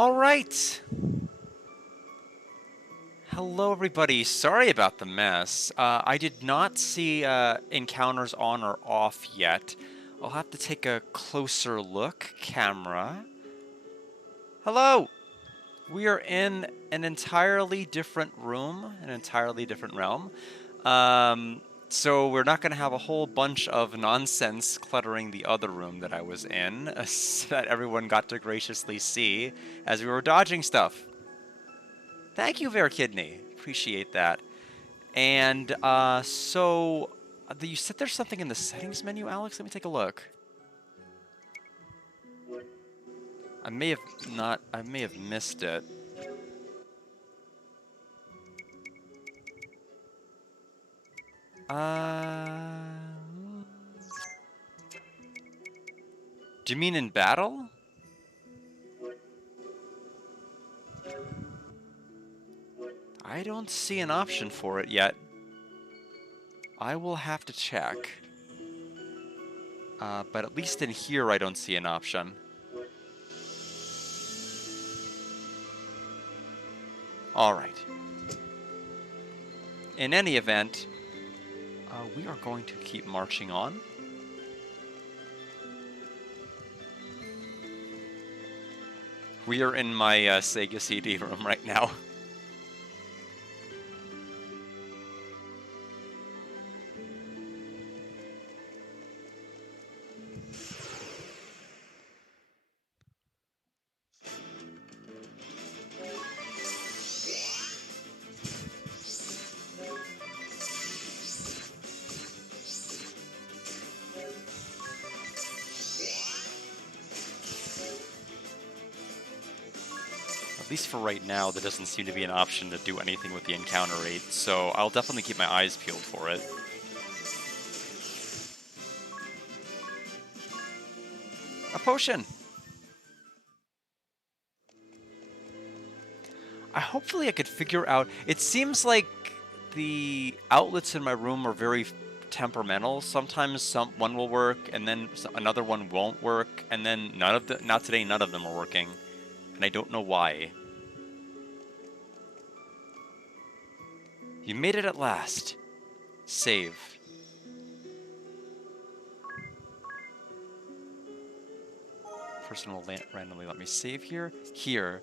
All right. Hello, everybody. Sorry about the mess. I did not see encounters on or off yet. I'll have to take a closer look. Camera. Hello. We are in an entirely different room, an entirely different realm. So we're not going to have a whole bunch of nonsense cluttering the other room that I was in, that everyone got to graciously see as we were dodging stuff. Thank you, Kidney. Appreciate that. And you said there's something in the settings menu, Alex? Let me take a look. I may have not. I may have missed it. Do you mean in battle? I don't see an option for it yet. I will have to check. But at least in here, I don't see an option. All right. In any event, we are going to keep marching on. We are in my Sega CD room right now. At least for right now, there doesn't seem to be an option to do anything with the encounter rate, so I'll definitely keep my eyes peeled for it. A potion! Hopefully I could figure out... It seems like the outlets in my room are very temperamental. Sometimes one will work, and then another one won't work, and then not today, none of them are working. And I don't know why. You made it at last. Save. Person will randomly let me save here. Here.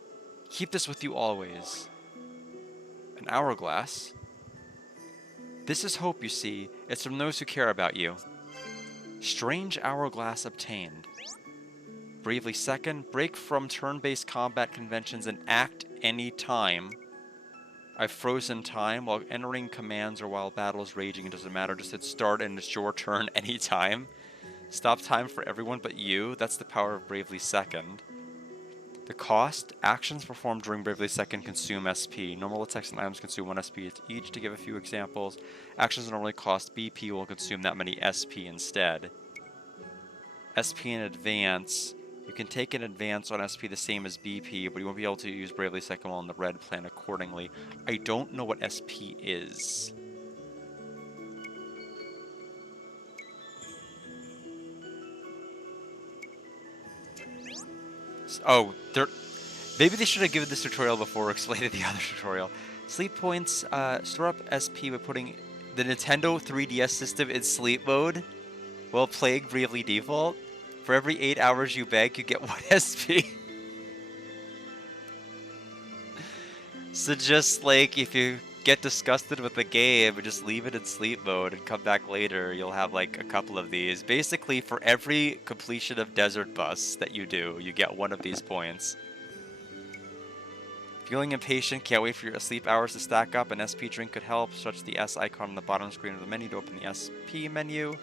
Keep this with you always. An hourglass. This is hope, you see. It's from those who care about you. Strange hourglass obtained. Bravely second. Break from turn-based combat conventions and act any time. I've frozen time while entering commands or while battle is raging. It doesn't matter. Just hit start and it's your turn anytime. Stop time for everyone but you. That's the power of Bravely Second. The cost: actions performed during Bravely Second consume SP. Normal attacks and items consume 1 SP each. To give a few examples, actions normally cost BP will consume that many SP instead. SP in advance. You can take an advance on SP the same as BP, but you won't be able to use Bravely Second while in the red plan accordingly. I don't know what SP is. Oh, maybe they should have given this tutorial before explaining the other tutorial. Sleep points, store up SP by putting the Nintendo 3DS system in sleep mode while playing Bravely Default. For every 8 hours you beg, you get 1 SP. So just like if you get disgusted with the game, just leave it in sleep mode and come back later, you'll have like a couple of these. Basically, for every completion of Desert Bus that you do, you get 1 of these points. Feeling impatient, can't wait for your sleep hours to stack up. An SP drink could help. Search the S icon on the bottom screen of the menu to open the SP menu.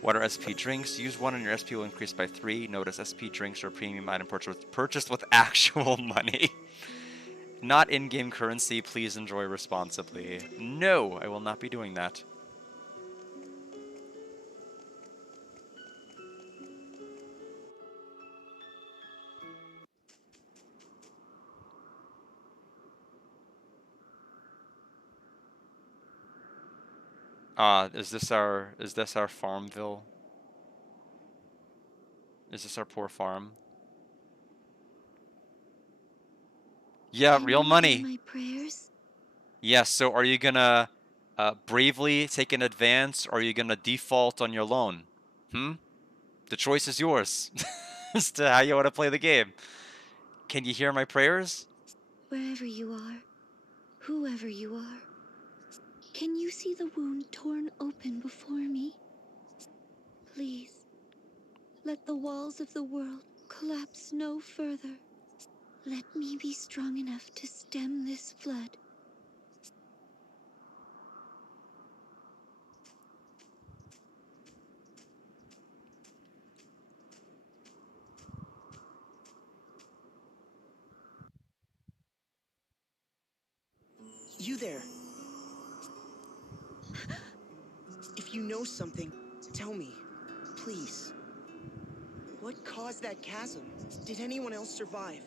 What are SP drinks? Use 1 and your SP will increase by 3. Notice SP drinks are a premium item purchased with actual money. Not in-game currency. Please enjoy responsibly. No, I will not be doing that. Is this our Farmville? Is this our poor farm? Yeah, Can real you hear money. my prayers? Yes, so are you gonna bravely take an advance, or are you gonna default on your loan? Hmm? The choice is yours as to how you want to play the game. Can you hear my prayers? Wherever you are, whoever you are, can you see the wound torn open before me? Please, let the walls of the world collapse no further. Let me be strong enough to stem this flood. You there. If you know something, tell me. Please. What caused that chasm? Did anyone else survive?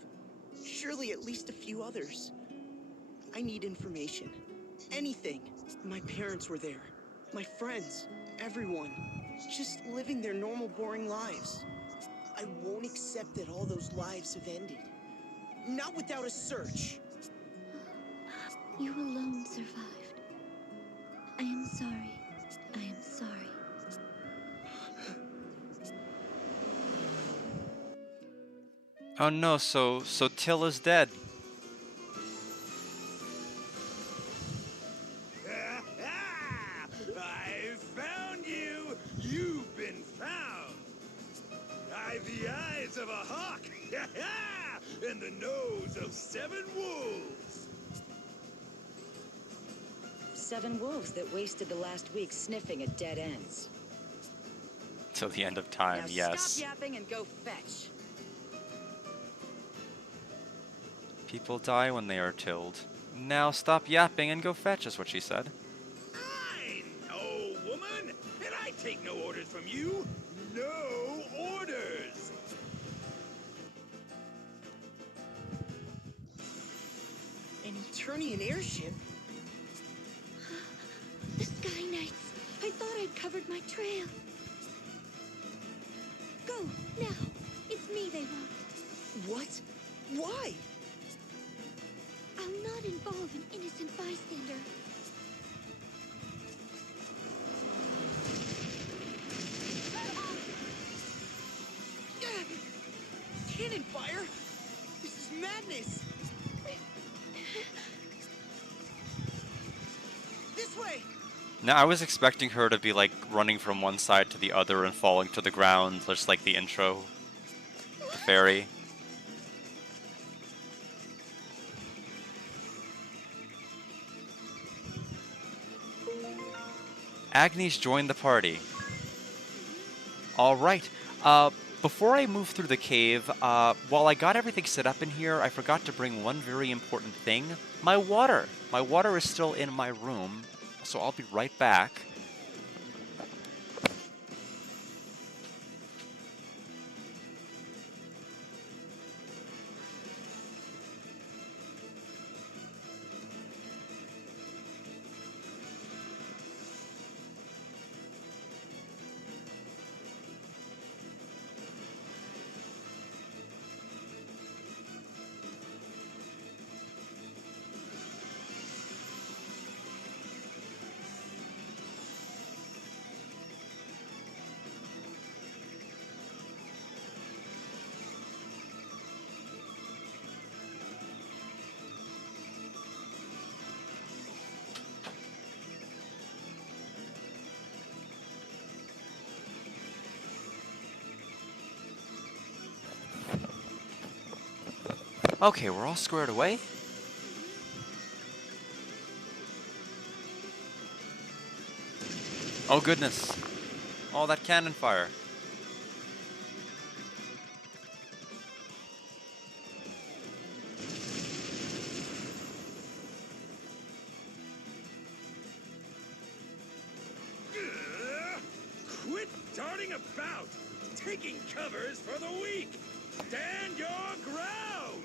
Surely at least a few others. I need information. Anything. My parents were there. My friends. Everyone. Just living their normal, boring lives. I won't accept that all those lives have ended. Not without a search. You alone survived. I am sorry. I am sorry. Oh no, so Till is dead. I found you! You've been found! I've the eyes of a hawk! And the nose of 7 wolves! 7 wolves that wasted the last week sniffing at dead ends. Till the end of time, Now yes. stop yapping and go fetch. People die when they are tilled. Now stop yapping and go fetch, is what she said. I know, woman! And I take no orders from you! No orders! An Eternian airship? The Sky Knights! I thought I'd covered my trail. Go, now! It's me they want. What? Why? I'll not involve an innocent bystander. Cannon fire? This is madness! This way! Now, I was expecting her to be like running from one side to the other and falling to the ground, just like the intro. The fairy. Agnes joined the party. Alright, before I move through the cave, while I got everything set up in here, I forgot to bring one very important thing. My water! My water is still in my room, so I'll be right back. Okay, we're all squared away. Oh goodness. All that cannon fire. Quit darting about! Taking covers for the weak! Stand your ground!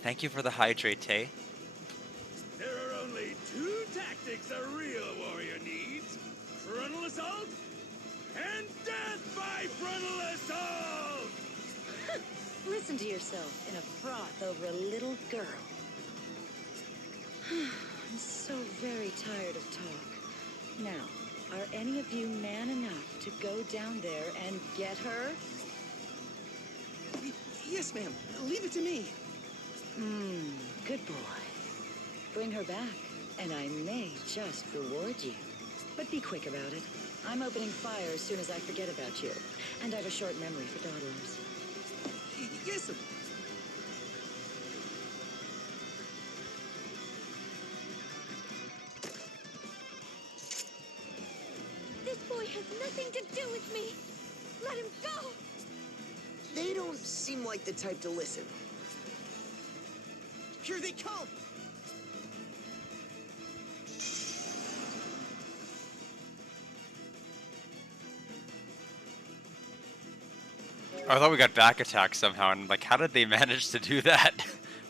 Thank you for the hydrate, Tay. There are only 2 tactics a real warrior needs. Frontal assault and death by frontal assault! Listen to yourself in a froth over a little girl. I'm so very tired of talk. Now, are any of you man enough to go down there and get her? Yes, ma'am. Leave it to me. Good boy. Bring her back, and I may just reward you. But be quick about it. I'm opening fire as soon as I forget about you. And I have a short memory for dawdlers. Yes, ma'am. This boy has nothing to do with me. Let him go. They don't seem like the type to listen. Here they come! I thought we got back attacked somehow, and like, how did they manage to do that?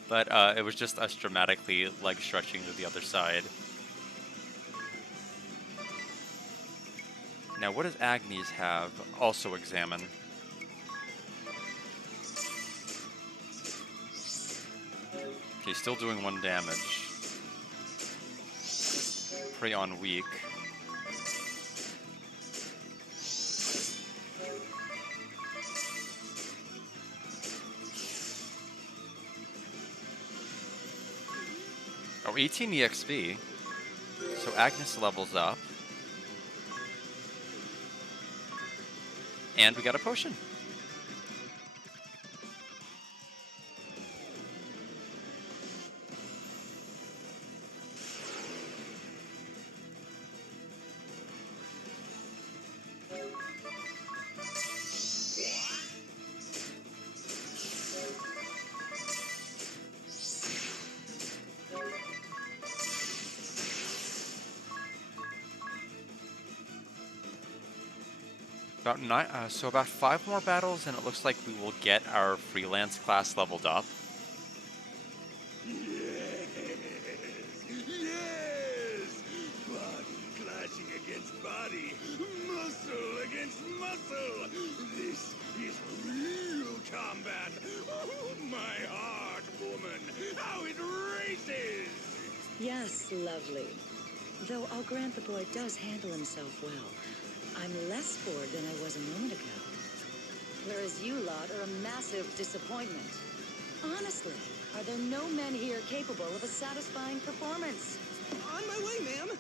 But it was just us dramatically leg stretching to the other side. Now, what does Agnes have? Also examine. Okay, still doing 1 damage. Prey on weak. Oh, 18 EXP. So Agnes levels up. And we got a potion. So about 5 more battles, and it looks like we will get our freelance class leveled up. Yes! Body clashing against body, muscle against muscle. This is real combat. Oh, my heart, woman, how it races! Yes, lovely. Though I'll grant the boy does handle himself well. I'm less bored than I was a moment ago. Whereas you lot are a massive disappointment. Honestly, are there no men here capable of a satisfying performance? On my way, ma'am.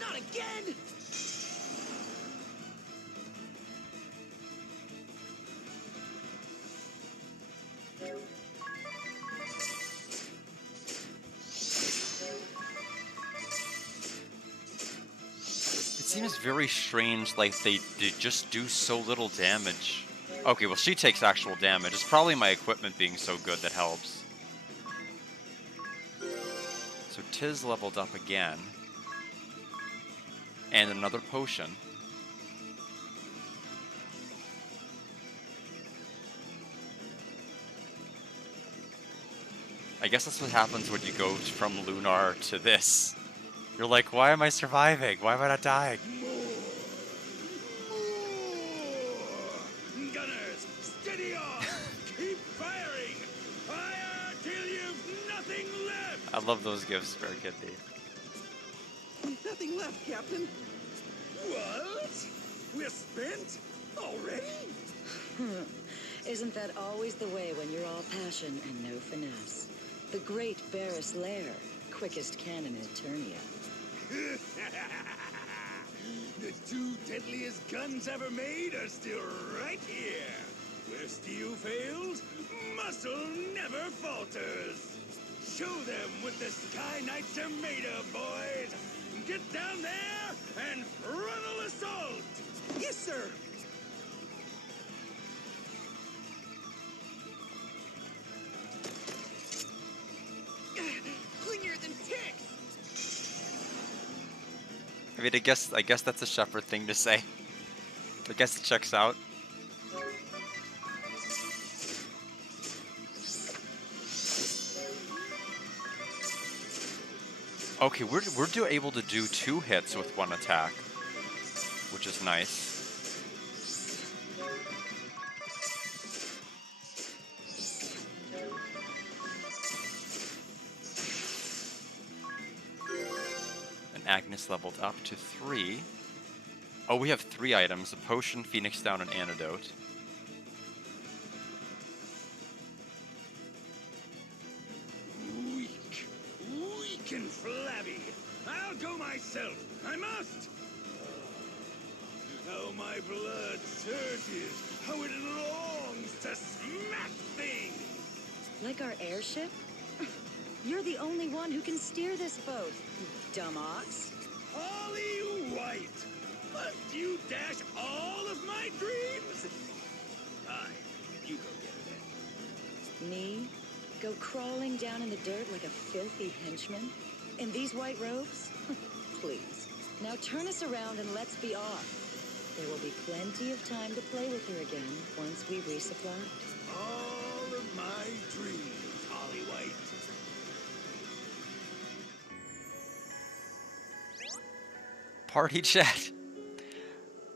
Not again! It seems very strange, like they just do so little damage. Okay, well, she takes actual damage. It's probably my equipment being so good that helps. So Tiz leveled up again. And another potion. I guess that's what happens when you go from Lunar to this. You're like, why am I surviving? Why am I not dying? Gunners, steady on! Keep firing! Fire till you've nothing left! I love those gifts, Spare Kidney. Nothing left, Captain. What? We're spent? Already? Isn't that always the way when you're all passion and no finesse? The great Barris Lair, quickest cannon in Eternia. The 2 deadliest guns ever made are still right here. Where steel fails, muscle never falters. Show them what the Sky Knights are made of, boys. Get down there and frontal assault. Yes, sir. Clingier than ticks. I mean, I guess that's a Shepherd thing to say. I guess it checks out. Okay, we're able to do 2 hits with 1 attack, which is nice. And Agnes leveled up to 3. Oh, we have 3 items: a potion, Phoenix Down, and antidote. Weak. Weak and flabby. I'll go myself. I must. How my blood surges. How it longs to smack things. Like our airship? You're the only one who can steer this boat, dumb ox. Holly White. Must you dash all of my dreams? Aye, you go get it then. Me? Go crawling down in the dirt like a filthy henchman? In these white robes? Please. Now turn us around and let's be off. There will be plenty of time to play with her again once we resupply. All of my dreams, Holly White. Party chat.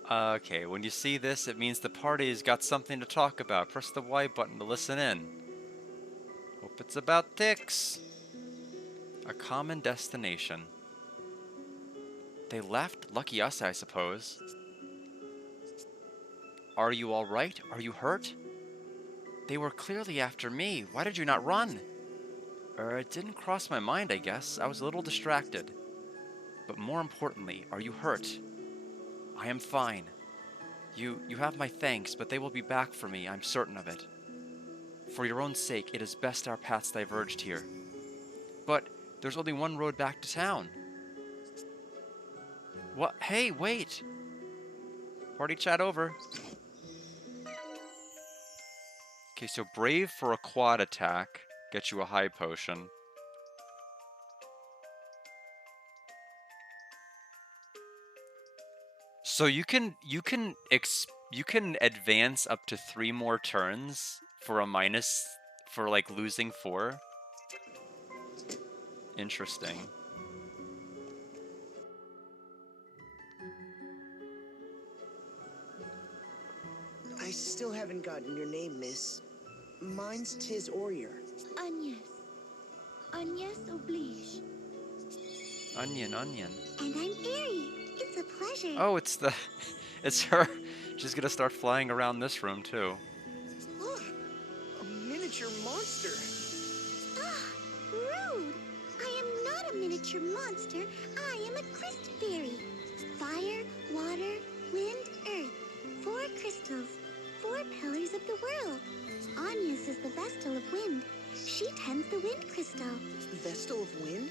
Okay, when you see this, it means the party's got something to talk about. Press the Y button to listen in. Hope it's about Tix. A common destination. They left? Lucky us, I suppose. Are you all right? Are you hurt? They were clearly after me. Why did you not run? It didn't cross my mind, I guess. I was a little distracted. But more importantly, are you hurt? I am fine. You have my thanks, but they will be back for me, I'm certain of it. For your own sake, it is best our paths diverged here. But there's only one road back to town. What? Hey, wait! Party chat over. Okay, so Brave for a quad attack. Get you a high potion. So you can advance up to 3 more turns for a minus for like losing 4. Interesting. I still haven't gotten your name, miss. Mine's Tis Orier. Agnes. Agnes oblige. Onion. And I'm Airy. It's a pleasure. Oh, it's her. She's gonna start flying around this room too. Look, a miniature monster. Ah, rude. I am not a miniature monster. I am a crystal fairy. Fire, water, wind, earth. 4 crystals. 4 pillars of the world. Agnes is the Vestal of Wind. She tends the wind crystal. Vestal of Wind?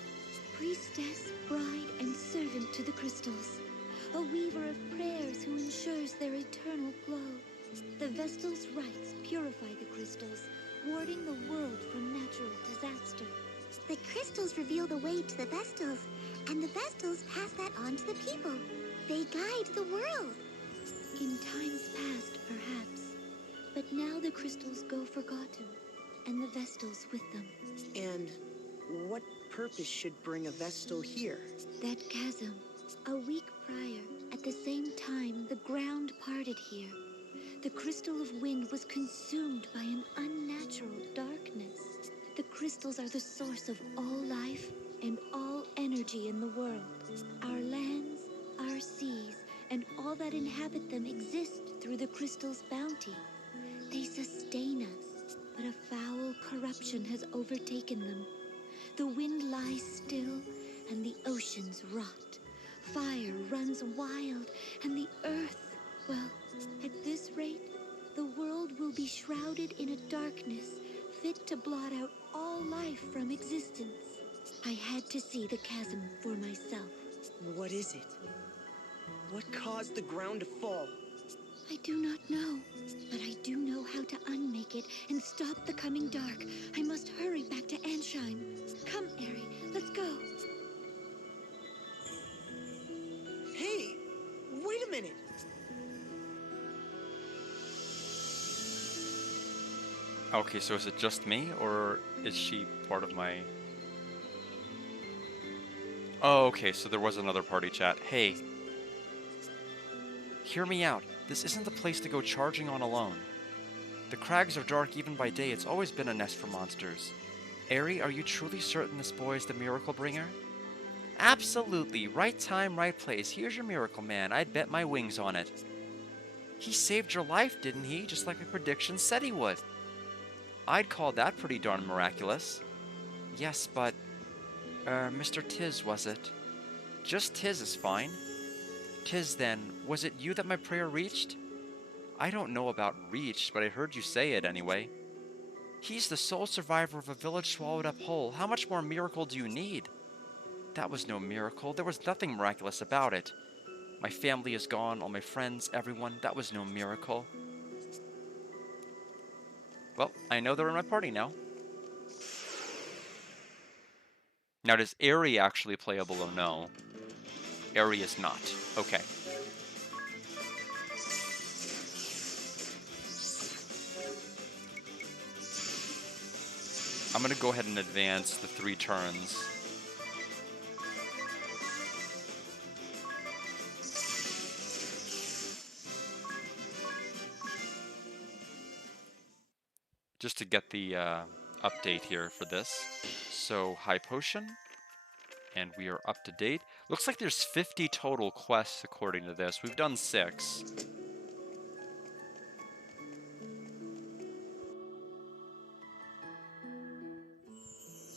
Priestess, bride, and servant to the crystals. A weaver of prayers who ensures their eternal glow. The Vestal's rites purify the crystals, warding the world from natural disaster. The crystals reveal the way to the Vestals, and the Vestals pass that on to the people. They guide the world. In times past, perhaps. But now the crystals go forgotten, and the Vestals with them. And what purpose should bring a Vestal here? That chasm, a week prior, at the same time the ground parted here. The crystal of wind was consumed by an unnatural darkness. The crystals are the source of all life and all energy in the world. Our lands, our seas, and all that inhabit them exist through the crystal's bounty. They sustain us, but a foul corruption has overtaken them. The wind lies still, and the oceans rot. Fire runs wild, and the earth, well, at this rate, the world will be shrouded in a darkness fit to blot out all life from existence. I had to see the chasm for myself. What is it? What caused the ground to fall? I do not know, but I do know how to unmake it and stop the coming dark. I must hurry back to Ansheim. Come, Airy, let's go. Hey, wait a minute. Okay, so is it just me, or is she part of my... Oh, okay, so there was another party chat. Hey, hear me out. This isn't the place to go charging on alone. The crags are dark even by day. It's always been a nest for monsters. Aerie, are you truly certain this boy is the miracle bringer? Absolutely. Right time, right place. Here's your miracle man. I'd bet my wings on it. He saved your life, didn't he? Just like my predictions said he would. I'd call that pretty darn miraculous. Yes, but, Mr. Tiz, was it? Just Tiz is fine. Tiz, then, was it you that my prayer reached? I don't know about reached, but I heard you say it anyway. He's the sole survivor of a village swallowed up whole. How much more miracle do you need? That was no miracle. There was nothing miraculous about it. My family is gone, all my friends, everyone. That was no miracle. Well, I know they're in my party now. Now, does Aerie actually playable or no? Aerie is not. Okay. I'm gonna go ahead and advance the 3 turns. Just to get the update here for this. So, high potion. And we are up to date. Looks like there's 50 total quests according to this. We've done 6.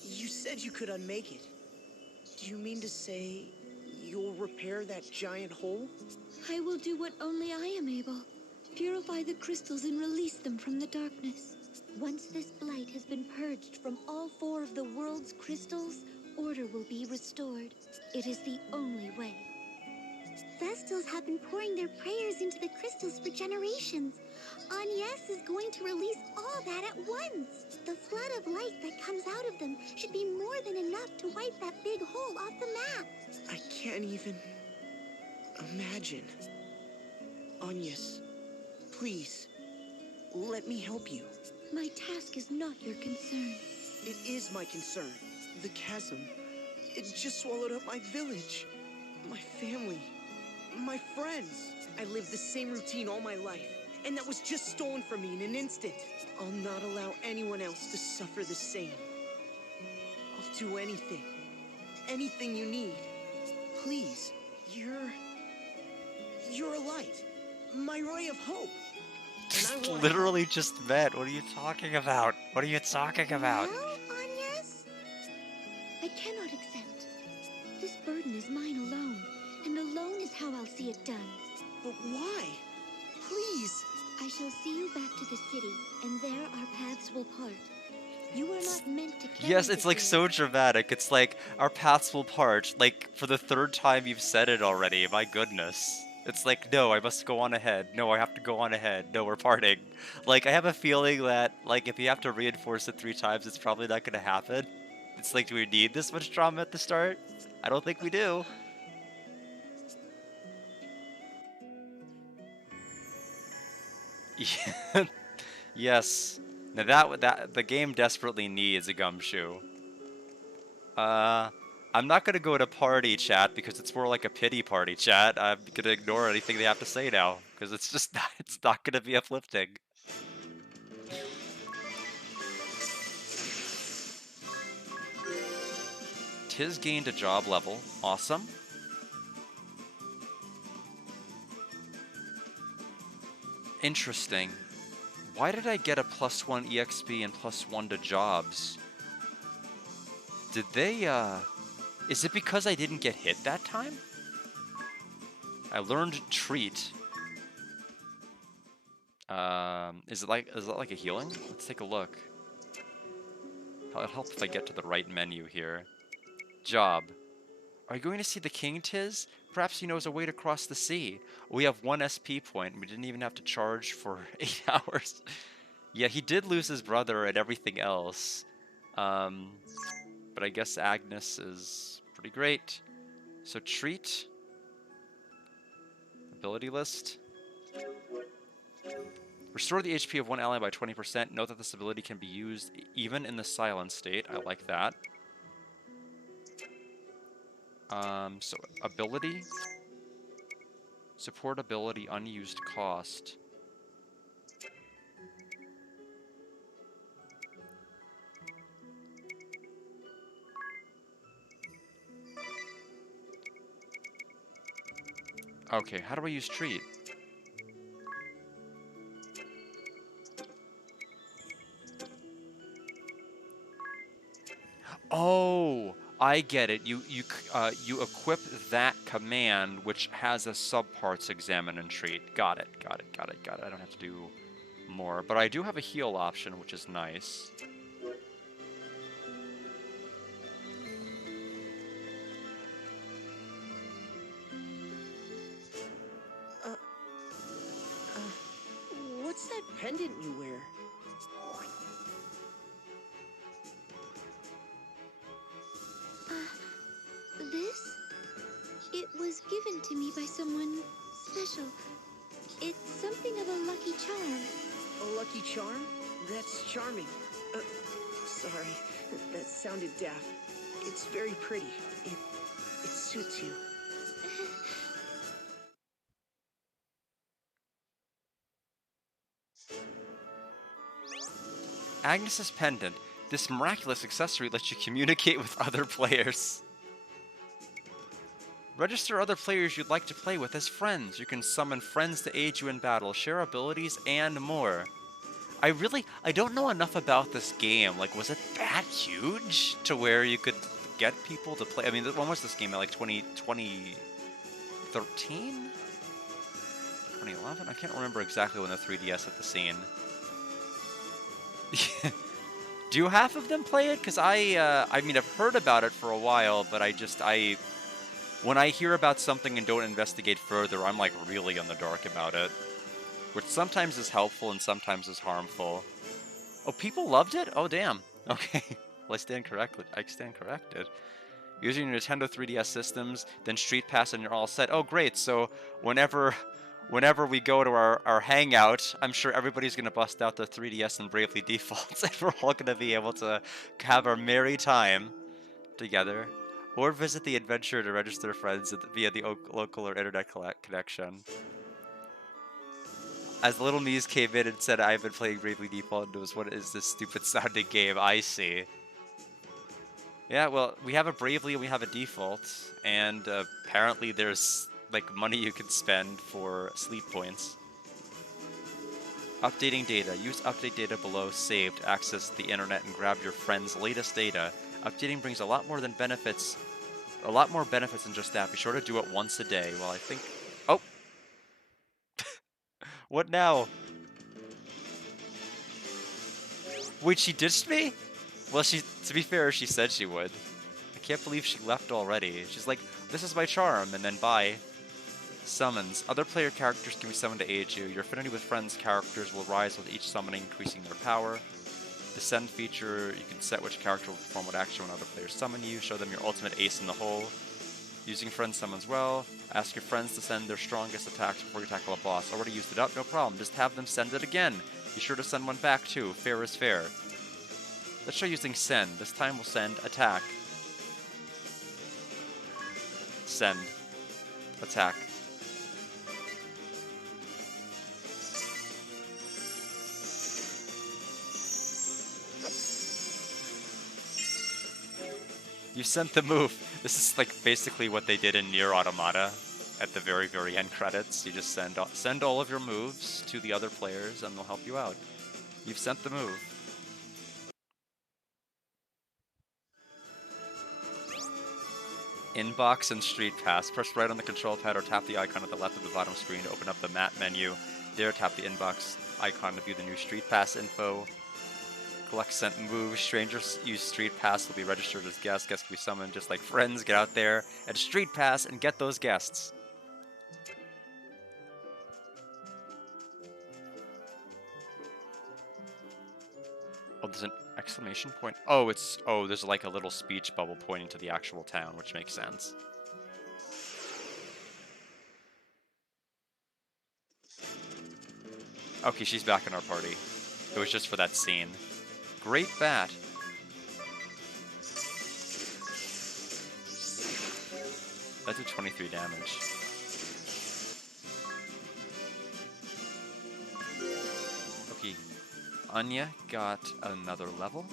You said you could unmake it. Do you mean to say you'll repair that giant hole? I will do what only I am able. Purify the crystals and release them from the darkness. Once this blight has been purged from all 4 of the world's crystals, order will be restored. It is the only way. Vestals have been pouring their prayers into the crystals for generations. Agnes is going to release all that at once. The flood of light that comes out of them should be more than enough to wipe that big hole off the map. I can't even imagine. Agnes, please, let me help you. My task is not your concern. It is my concern. The chasm, it just swallowed up my village, my family, my friends. I lived the same routine all my life, and that was just stolen from me in an instant. I'll not allow anyone else to suffer the same. I'll do anything. Anything you need. Please, you're a light. My ray of hope. And I want Literally just met. What are you talking about? What are you talking about? Well, Agnes? I cannot accept. This burden is mine alone, and alone is how I'll see it done. But why? Please. I shall see you back to the city, and there our paths will part. You are not meant to carry Yes, it's like this so load. dramatic. It's like our paths will part. Like for the 3rd time you've said it already. My goodness. It's like, no, I must go on ahead. No, I have to go on ahead. No, we're parting. Like, I have a feeling that, like, if you have to reinforce it 3 times, it's probably not going to happen. It's like, do we need this much drama at the start? I don't think we do. Yeah. Yes. Now that the game desperately needs a gumshoe. I'm not gonna go to party chat because it's more like a pity party chat. I'm gonna ignore anything they have to say now because it's just not, it's not gonna be uplifting. Tiz gained a job level. Awesome. Interesting. Why did I get a +1 EXP and +1 to jobs? Did they, is it because I didn't get hit that time? I learned treat. Is it like a healing? Let's take a look. It'll help if I get to the right menu here. Job. Are you going to see the king, Tiz? Perhaps he knows a way to cross the sea. We have 1 SP point, and we didn't even have to charge for 8 hours. Yeah, he did lose his brother and everything else. But I guess Agnes is pretty great. So treat. Ability list. Restore the HP of 1 ally by 20%. Note that this ability can be used even in the silent state. I like that. So ability, support ability, unused cost. Okay, how do I use treat? Oh, I get it. You equip that command, which has a subparts examine and treat. Got it. Got it. Got it. Got it. I don't have to do more, but I do have a heal option, which is nice. Uh, what's that pendant you wear? This? It was given to me by someone special. It's something of a lucky charm. A lucky charm? That's charming. Sorry, that sounded daft. It's very pretty. It suits you. Agnes's pendant. This miraculous accessory lets you communicate with other players. Register other players you'd like to play with as friends. You can summon friends to aid you in battle, share abilities, and more. I don't know enough about this game. Like, was it that huge to where you could get people to play? I mean, when was this game? Like 2013? 2011? I can't remember exactly when the 3DS hit the scene. Do half of them play it? Because I mean, I've heard about it for a while, but when I hear about something and don't investigate further, I'm like really in the dark about it. Which sometimes is helpful and sometimes is harmful. Oh, people loved it? Oh, damn. Okay. Well, I stand corrected. Using your Nintendo 3DS systems, then Street Pass, and you're all set. Oh, great. So whenever we go to our hangout, I'm sure everybody's going to bust out the 3DS and Bravely Default, and we're all going to be able to have our merry time together. Or visit the adventure to register friends via the local or internet connection. As Little Mies came in and said, I've been playing Bravely Default, and it was, what is this stupid sounding game? I see. Yeah, well, we have a Bravely and we have a Default, and apparently there's, like, money you can spend for sleep points. Updating data. Use update data below save to access the internet and grab your friend's latest data. Updating brings a lot more benefits than just that. Be sure to do it once a day. Well, I think... Oh! What now? Wait, she ditched me? Well, to be fair, she said she would. I can't believe she left already. She's like, this is my charm, and then bye. Summons. Other player characters can be summoned to aid you. Your affinity with friends' characters will rise with each summoning, increasing their power. The send feature, you can set which character will perform what action when other players summon you. Show them your ultimate ace in the hole. Using friends summons well. Ask your friends to send their strongest attacks before you tackle a boss. Already used it up? No problem. Just have them send it again. Be sure to send one back too. Fair is fair. Let's try using send. This time we'll send attack. Send. Attack. You sent the move. This is like basically what they did in Nier Automata at the very, very end credits. You just send all of your moves to the other players and they'll help you out. You've sent the move. Inbox and Street Pass. Press right on the control pad or tap the icon at the left of the bottom screen to open up the map menu. There, tap the inbox icon to view the new Street Pass info. Collect sent moves. Strangers use Street Pass will be registered as guests. Guests can be summoned just like friends. Get out there and Street Pass and get those guests. Oh, there's an exclamation point. Oh, there's like a little speech bubble pointing to the actual town, which makes sense. Okay, she's back in our party. It was just for that scene. Great bat. That did 23 damage. Okay, Anya got another level.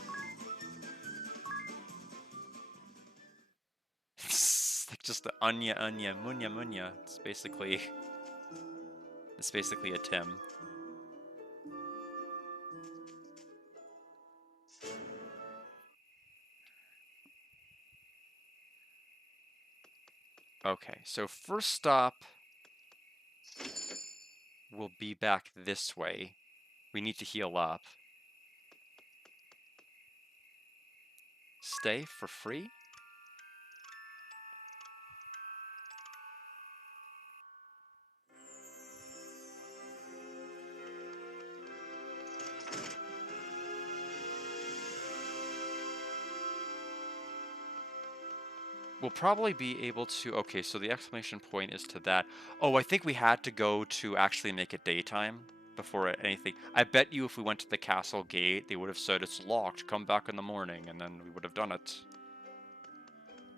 It's like just the Anya, Munya, Munya. It's basically a Tim. Okay, so first stop will be back this way. We need to heal up. Stay for free? We'll probably be able to... Okay, so the exclamation point is to that. Oh, I think we had to go to actually make it daytime before anything. I bet you if we went to the castle gate, they would have said it's locked, come back in the morning, and then we would have done it.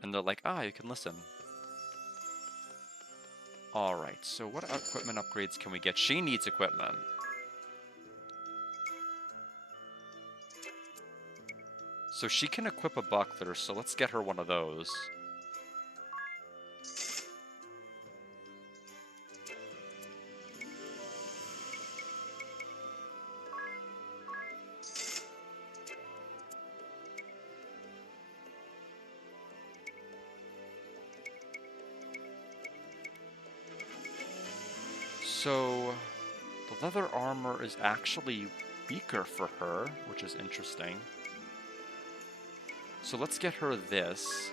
And they're like, ah, you can listen. Alright, so what equipment upgrades can we get? She needs equipment. So she can equip a buckler, so let's get her one of those. So the leather armor is actually weaker for her, which is interesting. So let's get her this.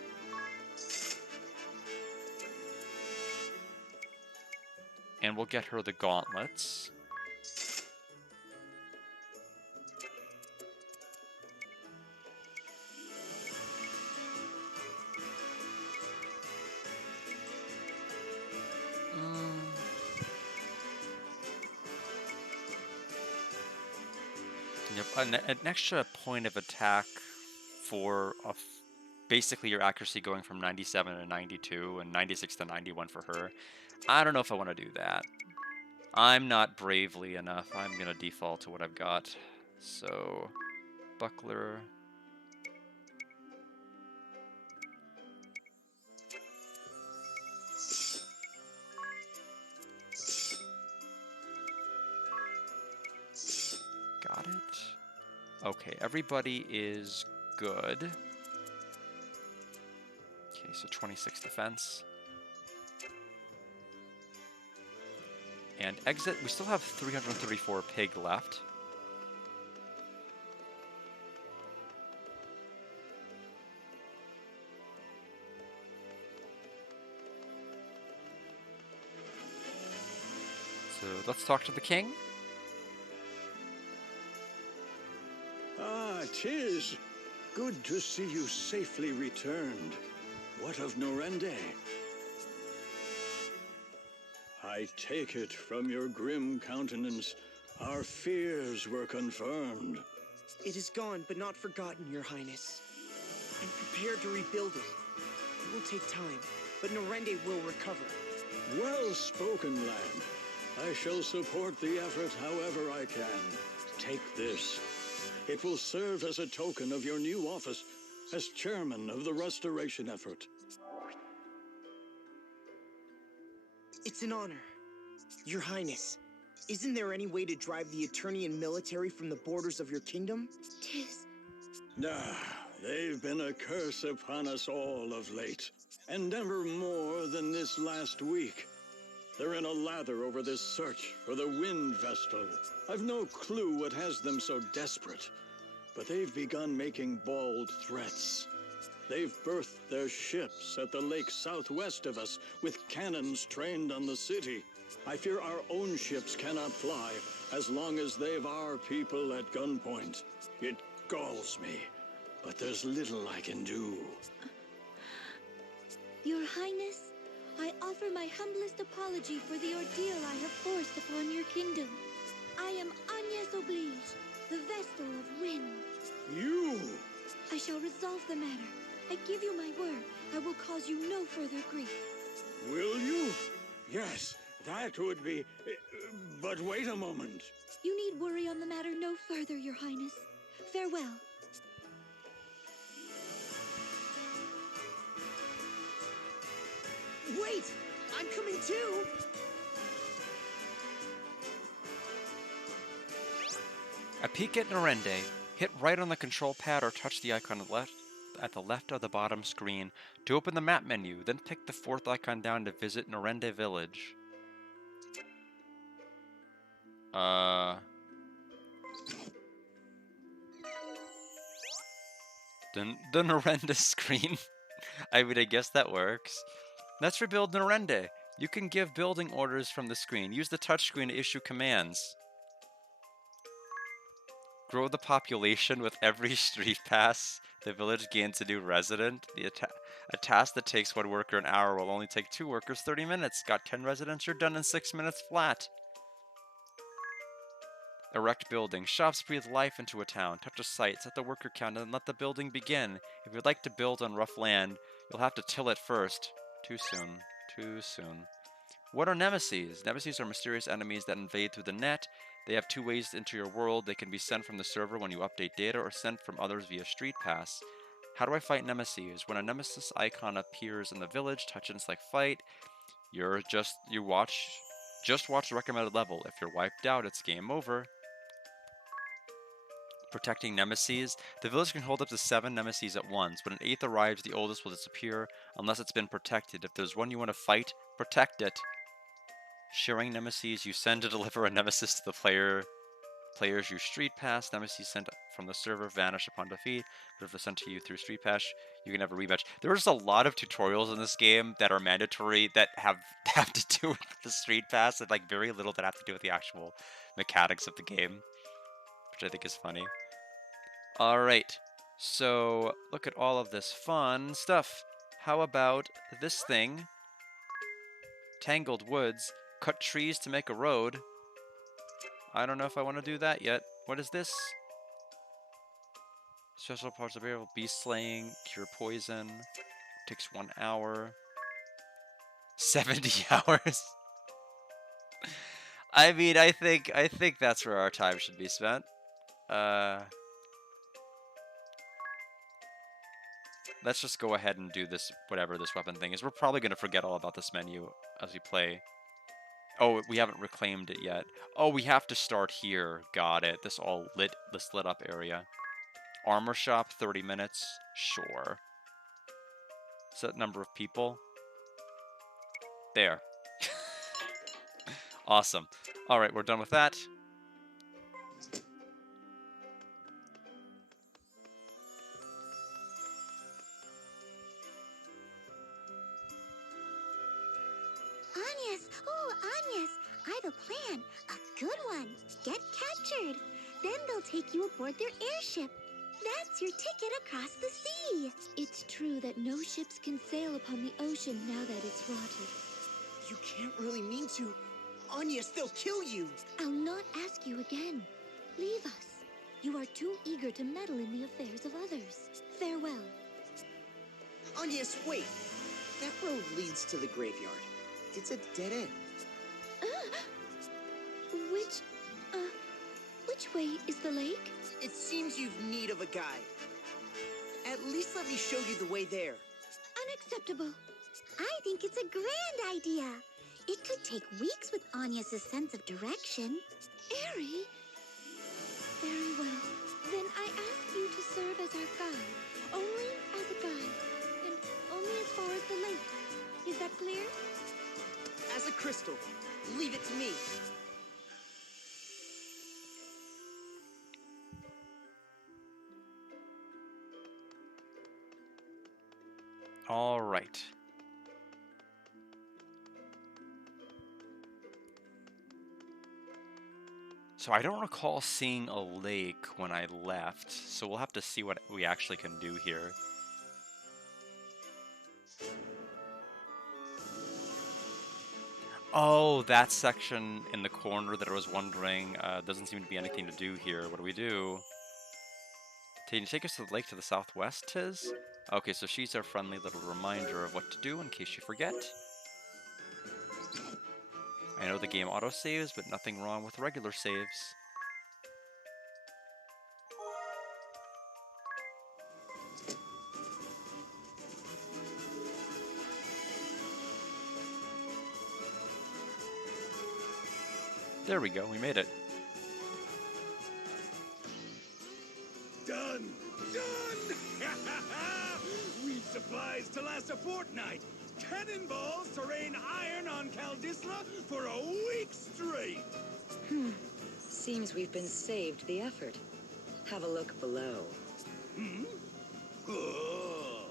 And we'll get her the gauntlets. Yep, an extra point of attack for basically your accuracy going from 97 to 92 and 96 to 91 for her. I don't know if I want to do that. I'm not bravely enough. I'm going to default to what I've got. So, buckler. Got it. Okay, everybody is good. Okay, so 26 defense. And exit, we still have 334 pig left. So let's talk to the king. Ah, 'tis. Good to see you safely returned. What of Norende? I take it from your grim countenance, our fears were confirmed. It is gone, but not forgotten, Your Highness. I'm prepared to rebuild it. It will take time, but Norende will recover. Well spoken, lad. I shall support the effort however I can. Take this. It will serve as a token of your new office as chairman of the restoration effort. It's an honor. Your Highness, isn't there any way to drive the Eternian military from the borders of your kingdom? Tis. They've been a curse upon us all of late, and never more than this last week. They're in a lather over this search for the Wind Vestal. I've no clue what has them so desperate, but they've begun making bold threats. They've berthed their ships at the lake southwest of us with cannons trained on the city. I fear our own ships cannot fly as long as they've our people at gunpoint. It galls me, but there's little I can do. Your Highness, I offer my humblest apology for the ordeal I have forced upon your kingdom. I am Agnes Oblige, the Vestal of Wind. You! I shall resolve the matter. I give you my word, I will cause you no further grief. Will you? Yes, that would be. But wait a moment. You need worry on the matter no further, Your Highness. Farewell. Wait! I'm coming too! A peek at Norende. Hit right on the control pad or touch the icon at the left of the bottom screen to open the map menu, then pick the fourth icon down to visit Norende Village. The Norende screen. I mean, I guess that works. Let's rebuild Norende. You can give building orders from the screen. Use the touchscreen to issue commands. Grow the population with every street pass. The village gains a new resident. A task that takes 1 worker an hour will only take 2 workers 30 minutes. Got 10 residents, you're done in 6 minutes flat. Erect building. Shops breathe life into a town. Touch a site, set the worker count, and let the building begin. If you'd like to build on rough land, you'll have to till it first. Too soon. Too soon. What are nemesis? Nemesis are mysterious enemies that invade through the net. They have 2 ways into your world. They can be sent from the server when you update data or sent from others via street pass. How do I fight nemesis? When a nemesis icon appears in the village, touch it and select fight. Just watch the recommended level. If you're wiped out, it's game over. Protecting nemesis. The village can hold up to 7 nemesis at once. When an 8th arrives, the oldest will disappear unless it's been protected. If there's one you want to fight, protect it. Sharing nemesis. You send to deliver a nemesis to the players you street pass. Nemesis sent from the server vanish upon defeat, but if they're sent to you through street pass, you can have a rematch. There's a lot of tutorials in this game that are mandatory that have to do with the street pass, and like very little that have to do with the actual mechanics of the game, which I think is funny. Alright, so look at all of this fun stuff. How about this thing? Tangled woods. Cut trees to make a road. I don't know if I want to do that yet. What is this? Special parts available. Beast slaying. Cure poison. Takes 1 hour. 70 hours. I mean, I think that's where our time should be spent. Let's just go ahead and do this, whatever this weapon thing is. We're probably going to forget all about this menu as we play. Oh, we haven't reclaimed it yet. Oh, we have to start here. Got it. This lit up area. Armor shop, 30 minutes. Sure. Set number of people. There. Awesome. Alright, we're done with that. Agnes! Oh, Agnes! I've a plan. A good one. Get captured. Then they'll take you aboard their airship. That's your ticket across the sea. It's true that no ships can sail upon the ocean now that it's rotted. You can't really mean to. Agnes, they'll kill you! I'll not ask you again. Leave us. You are too eager to meddle in the affairs of others. Farewell. Agnes, wait! That road leads to the graveyard. It's a dead end. Which way is the lake? It seems you've need of a guide. At least let me show you the way there. Unacceptable. I think it's a grand idea. It could take weeks with Anya's sense of direction. Airy? Very well. Then I ask you to serve as our guide. Only as a guide. And only as far as the lake. Is that clear? As a crystal. Leave it to me. All right. So I don't recall seeing a lake when I left, so we'll have to see what we actually can do here. Oh, that section in the corner that I was wondering, doesn't seem to be anything to do here. What do we do? Can you take us to the lake to the southwest, Tiz? Okay, so she's our friendly little reminder of what to do in case you forget. I know the game auto-saves, but nothing wrong with regular saves. There we go, we made it. Done! Done! We've supplies to last a fortnight. Cannonballs to rain iron on Caldisla for a week straight. Seems we've been saved the effort. Have a look below. Oh,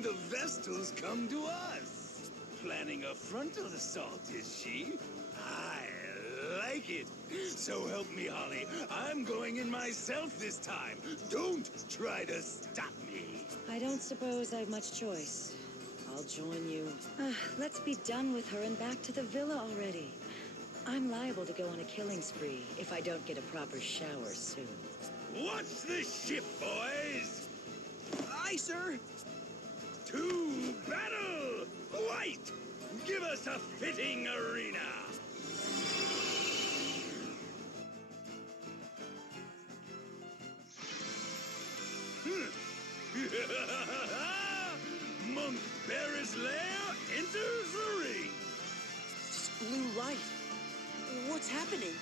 the Vestal's come to us. Planning a frontal assault, is she? I like it. So help me, Holly. I'm going in myself this time. Don't try to stop me. I don't suppose I've much choice. I'll join you. Let's be done with her and back to the villa already. I'm liable to go on a killing spree if I don't get a proper shower soon. Watch the ship, boys! Aye, sir. To battle! White! Give us a fitting arena! Monk Bear's lair enters the ring! This blue light. What's happening?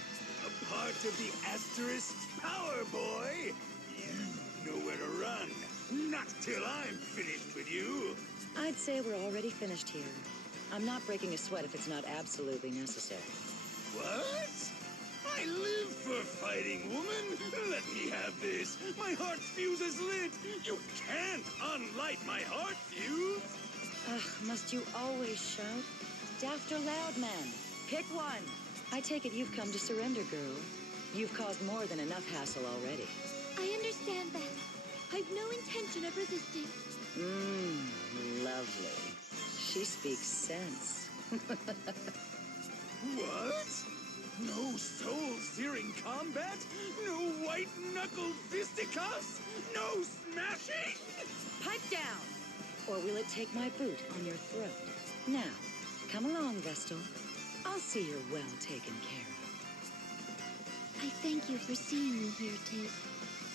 A part of the Asterisk's power, boy! You know where to run. Not till I'm finished with you. I'd say we're already finished here. I'm not breaking a sweat if it's not absolutely necessary. What? I live for fighting, woman. Let me have this. My heart fuse is lit. You can't unlight my heart fuse. Ugh, must you always shout? Daft or loud, man? Pick one. I take it you've come to surrender, girl. You've caused more than enough hassle already. I understand that. I've no intention of resisting. Lovely. She speaks sense. What? No soul-searing combat? No white-knuckle fisticuffs? No smashing? Pipe down! Or will it take my boot on your throat? Now, come along, Vestal. I'll see you're well taken care of. I thank you for seeing me here, Tiz.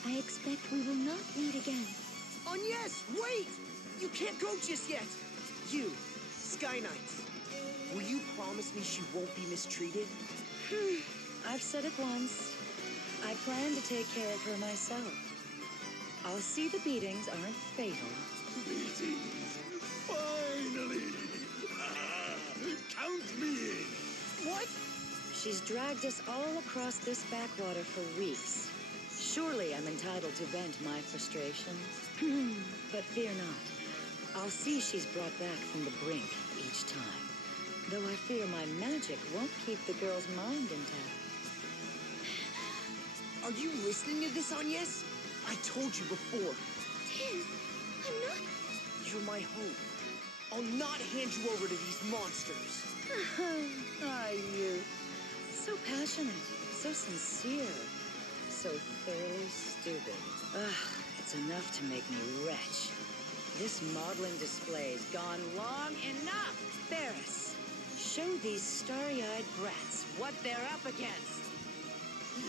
I expect we will not meet again. Yes, wait! You can't go just yet. You, Sky Knights. Will you promise me she won't be mistreated? I've said it once. I plan to take care of her myself. I'll see the beatings aren't fatal. Beatings. Finally! Count me in. What? She's dragged us all across this backwater for weeks. Surely I'm entitled to vent my frustrations. But fear not. I'll see she's brought back from the brink each time. Though I fear my magic won't keep the girl's mind intact. Are you listening to this, Agnes? I told you before. Tiz, I'm not... You're my hope. I'll not hand you over to these monsters. Ah, you. So passionate, so sincere, so thoroughly stupid. It's enough to make me retch. This maudlin display's gone long enough. Ferris, show these starry-eyed brats what they're up against.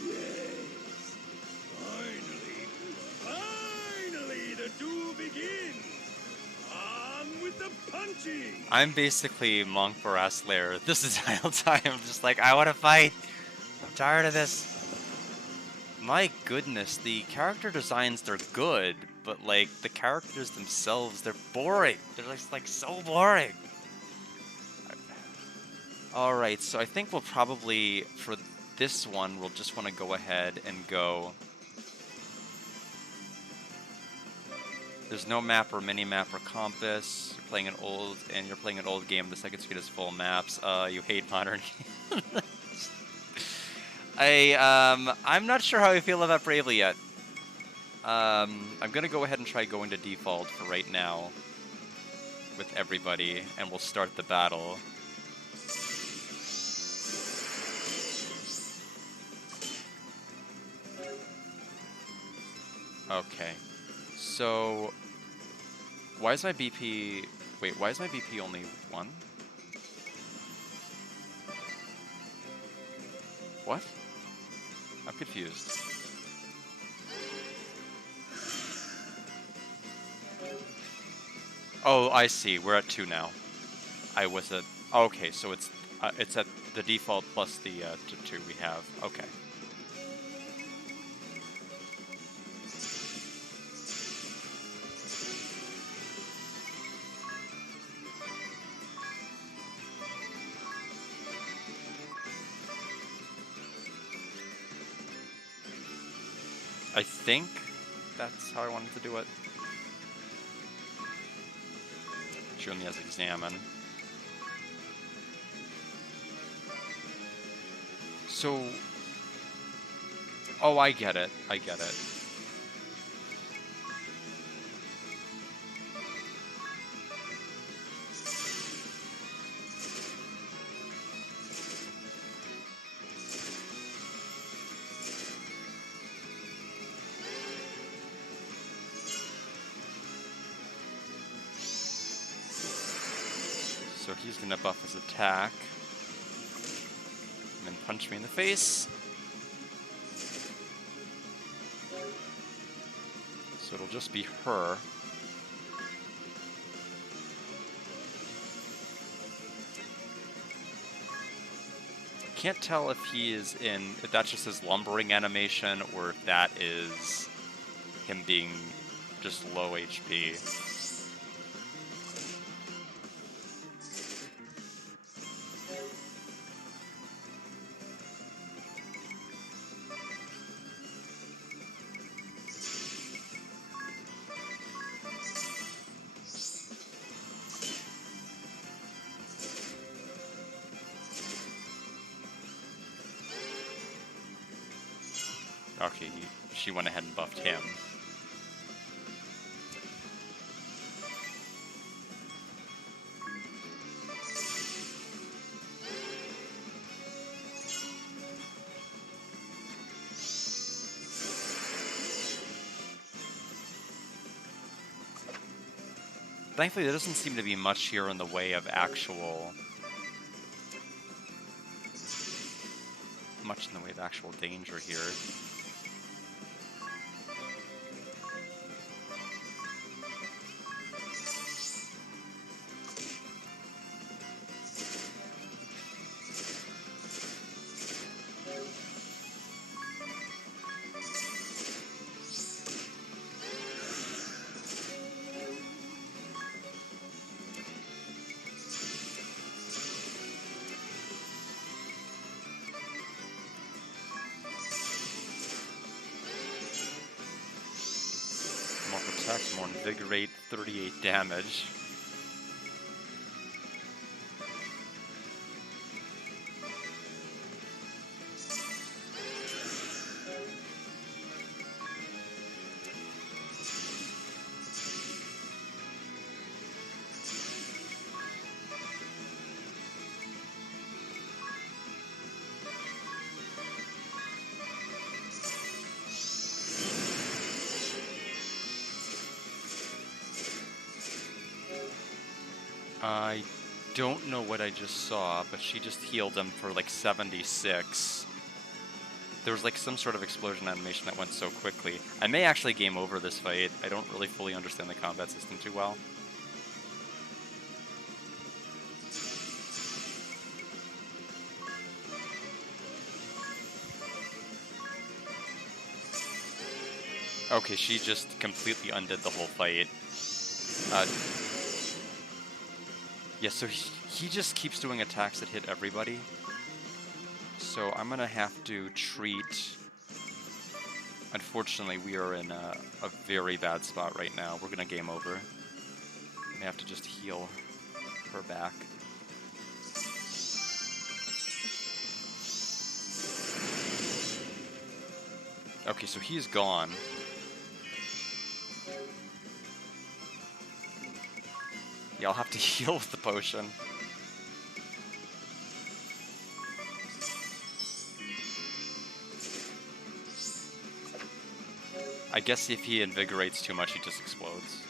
Yes. Finally, the duel begins. On with the punching. I'm basically Monk Barras Lair this entire time. I'm just like, I want to fight. I'm tired of this. My goodness, the character designs, they're good, but like the characters themselves, they're boring. They're just like so boring. Alright, so I think we'll probably, for this one, we'll just want to go ahead and go. There's no map or mini-map or compass. You're playing an old game. The second screen is full maps. You hate modern games. I'm not sure how I feel about Bravely yet. I'm gonna go ahead and try going to default for right now with everybody, and we'll start the battle. Okay. So, why is my BP... Wait, why is my BP only 1? What? I'm confused. Oh, I see. We're at 2 now. I was at... Okay, so it's at the default plus the 2 we have. Okay. I think that's how I wanted to do it. Show me as examine. So... Oh, I get it. I get it. So he's gonna buff his attack. And then punch me in the face. So it'll just be her. Can't tell if he is if that's just his lumbering animation or if that is him being just low HP. Okay, she went ahead and buffed him. Thankfully, there doesn't seem to be much here in the way of actual danger here. More protect, more invigorate, 38 damage. I don't know what I just saw, but she just healed him for like 76. There was like some sort of explosion animation that went so quickly. I may actually game over this fight. I don't really fully understand the combat system too well. Okay, she just completely undid the whole fight. Yeah, so he just keeps doing attacks that hit everybody. So I'm gonna have to treat... Unfortunately, we are in a very bad spot right now. We're gonna game over. I have to just heal her back. Okay, so he's gone. Yeah, I'll have to heal with the potion. I guess if he invigorates too much, he just explodes.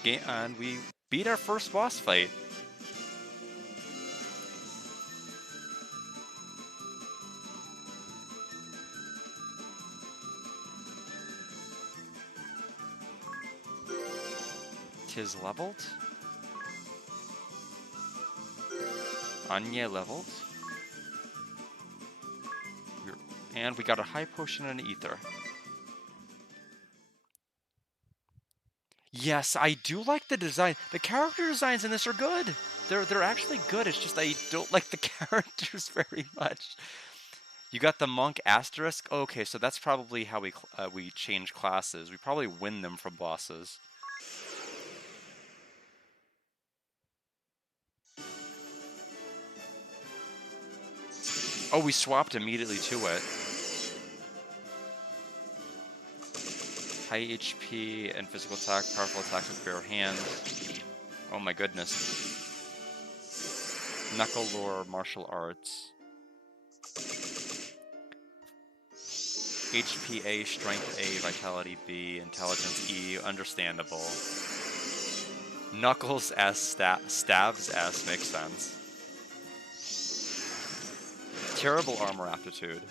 Okay, and we beat our first boss fight. Tis leveled. Anya leveled. And we got a high potion and an ether. Yes, I do like the design. The character designs in this are good. They're actually good. It's just I don't like the characters very much. You got the monk asterisk. Okay, so that's probably how we change classes. We probably win them from bosses. Oh, we swapped immediately to it. High HP and physical attack, powerful attacks with bare hands. Oh my goodness. Knuckle lore, martial arts. HP A, strength A, vitality B, intelligence E, understandable. Knuckles S, stabs S, makes sense. Terrible armor aptitude.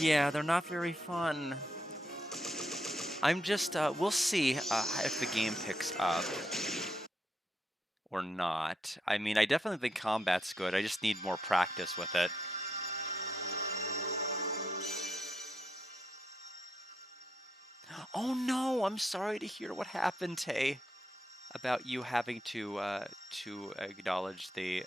Yeah, they're not very fun. I'm just, we'll see if the game picks up or not. I mean, I definitely think combat's good. I just need more practice with it. Oh no, I'm sorry to hear what happened, Tay, about you having to acknowledge the.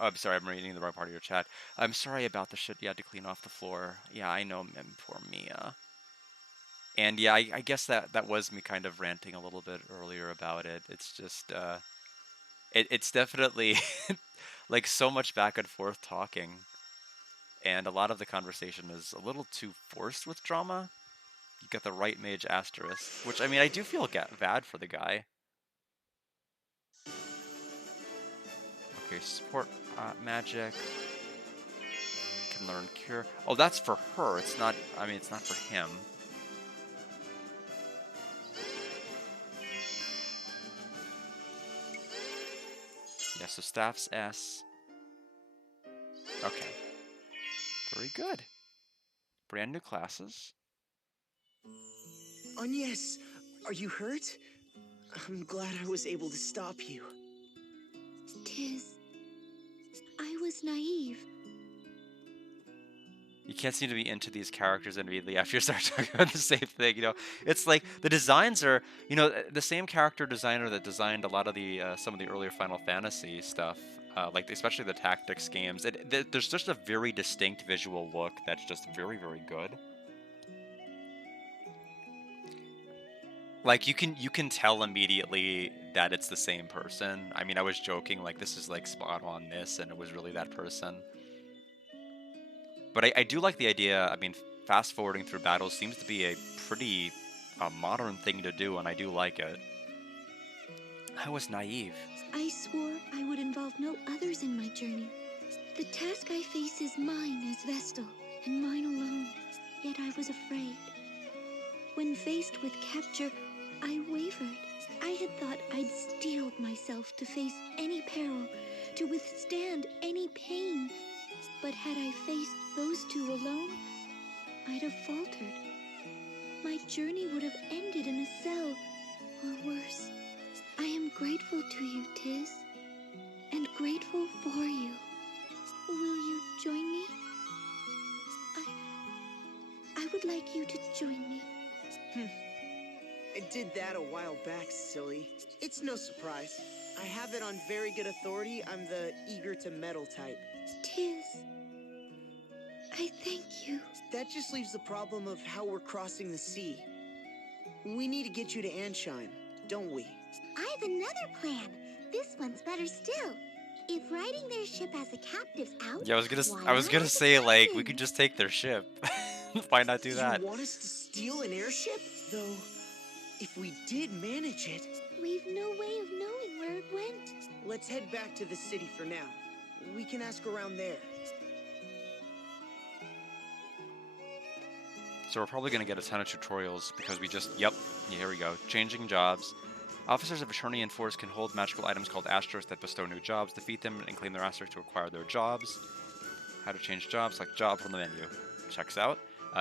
Oh, I'm sorry, I'm reading the wrong part of your chat. I'm sorry about the shit you had to clean off the floor. Yeah, I know, poor Mia. And yeah, I guess that was me kind of ranting a little bit earlier about it. It's just, it's definitely like so much back and forth talking, and a lot of the conversation is a little too forced with drama. You got the right mage asterisk, which I mean, I do feel bad for the guy. Okay, support magic. Can learn cure. Oh, that's for her. It's not. I mean, it's not for him. Yeah. So staff's S. Okay. Very good. Brand new classes. Agnes, are you hurt? I'm glad I was able to stop you. Tiz, I was naive. You can't seem to be into these characters immediately after you start talking about the same thing. You know, it's like the designs are, you know, the same character designer that designed a lot of the some of the earlier Final Fantasy stuff, like especially the tactics games. There's just a very distinct visual look that's just very, very good. Like you can tell immediately that it's the same person. I mean, I was joking like this is like spot on this, and it was really that person. But I do like the idea. I mean, fast forwarding through battles seems to be a pretty modern thing to do, and I do like it. I was naive. I swore I would involve no others in my journey. The task I face is mine as Vestal, and mine alone. Yet I was afraid. When faced with capture, I wavered. I had thought I'd steeled myself to face any peril, to withstand any pain. But had I faced those two alone, I'd have faltered. My journey would have ended in a cell, or worse. I am grateful to you, Tiz, and grateful for you. Will you join me? I would like you to join me. I did that a while back, silly. It's no surprise. I have it on very good authority. I'm the eager to meddle type. Tiz, I thank you. That just leaves the problem of how we're crossing the sea. We need to get you to Anshine, don't we? I have another plan. This one's better still. If riding their ship as the captives out, Yeah, why I was not gonna as the say like we captain? could just take their ship. Why not do that? You want us to steal an airship? Though, if we did manage it, We've no way of knowing where it went. let's head back to the city for now. We can ask around there. So we're probably going to get a ton of tutorials because we just, yep, yeah, here we go. Changing jobs. Officers of Eternian Force can hold magical items called asterisks that bestow new jobs. Defeat them and claim their asterisks to acquire their jobs. How to change jobs, select job from the menu. Checks out.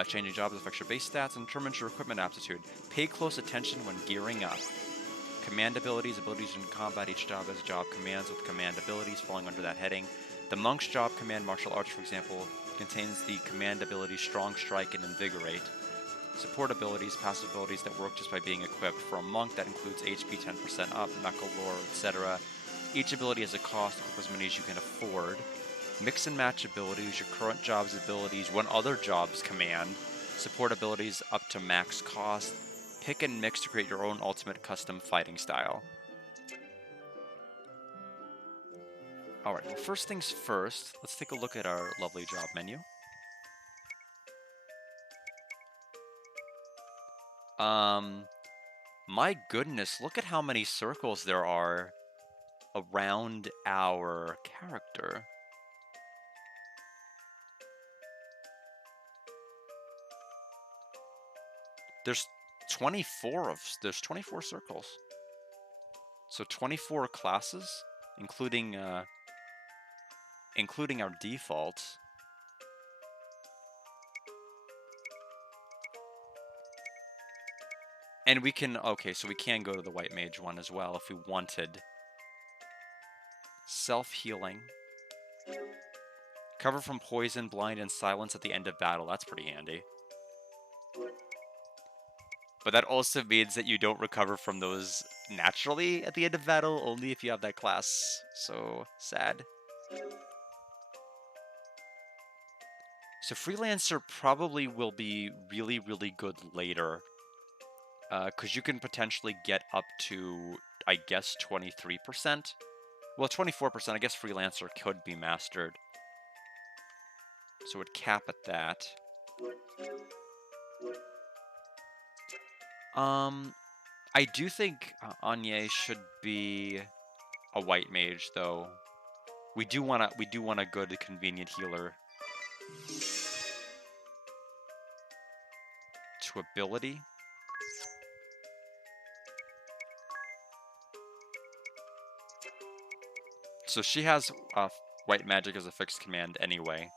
Changing jobs affects your base stats and determines your equipment aptitude. Pay close attention when gearing up. Command abilities, abilities in combat. Each job has job commands with command abilities falling under that heading. The Monk's job command, martial arts, for example, contains the command abilities Strong Strike and Invigorate. Support abilities, passive abilities that work just by being equipped. For a monk, that includes HP 10% up, Knuckle Lore, etc. Each ability has a cost, equip as many as you can afford. Mix and match abilities, your current job's abilities, one other job's command. Support abilities up to max cost. Pick and mix to create your own ultimate custom fighting style. Alright, well, first things first, let's take a look at our lovely job menu. My goodness, look at how many circles there are around our character. There's there's 24 circles. So 24 classes, including our default. And we can, okay, so we can go to the White Mage one as well if we wanted. Self-healing. Cover from poison, blind, and silence at the end of battle. That's pretty handy. But that also means that you don't recover from those naturally at the end of battle, only if you have that class. So sad. So Freelancer probably will be really, really good later. Because you can potentially get up to, I guess, 23%. Well, 24%. I guess Freelancer could be mastered. So it would cap at that. I do think Anya should be a white mage, though. We do want a good, convenient healer. To ability. So she has white magic as a fixed command anyway.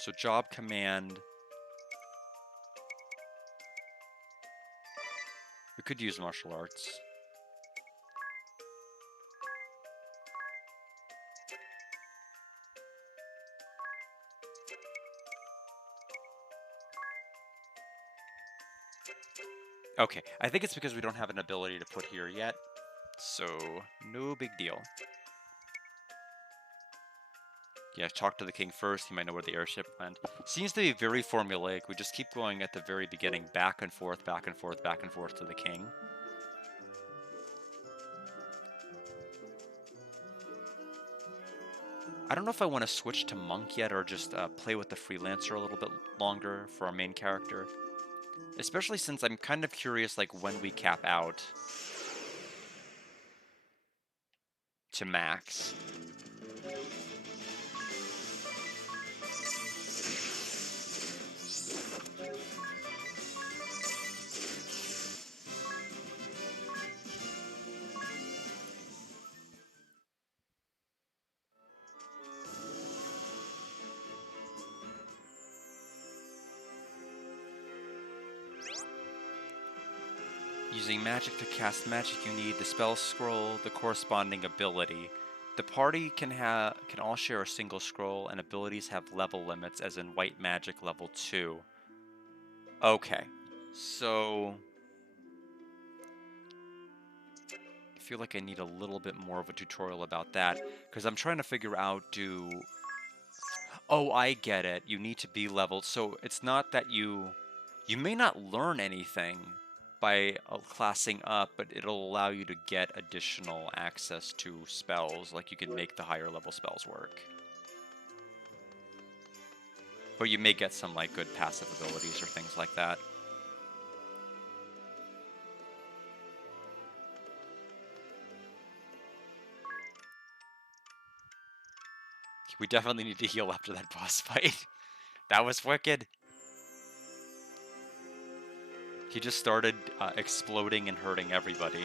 So job command. We could use martial arts. Okay, I think it's because we don't have an ability to put here yet. So, no big deal. Yeah, talk to the king first. He might know where the airship went. Seems to be very formulaic. We just keep going at the very beginning, back and forth, back and forth, back and forth to the king. I don't know if I want to switch to monk yet or just play with the freelancer a little bit longer for our main character. Especially since I'm kind of curious, like, when we cap out to max. Using magic to cast magic, you need the spell scroll, the corresponding ability. The party can all share a single scroll, and abilities have level limits, as in white magic level 2. Okay, so I feel like I need a little bit more of a tutorial about that, because I'm trying to figure out Oh, I get it. You need to be leveled, so it's not that you may not learn anything by classing up, but it'll allow you to get additional access to spells, like you can make the higher level spells work. But you may get some like good passive abilities or things like that. We definitely need to heal after that boss fight. That was wicked. He just started exploding and hurting everybody.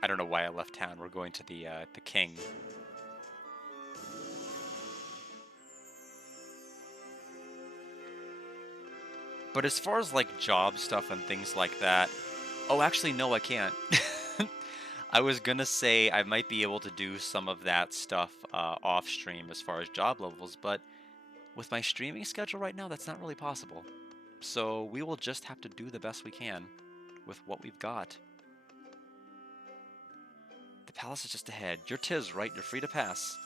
I don't know why I left town. We're going to the king. But as far as like job stuff and things like that, oh, actually, no, I can't. I was gonna say I might be able to do some of that stuff off stream as far as job levels, but with my streaming schedule right now, that's not really possible. So we will just have to do the best we can with what we've got. The palace is just ahead. You're Tiz, right? You're free to pass.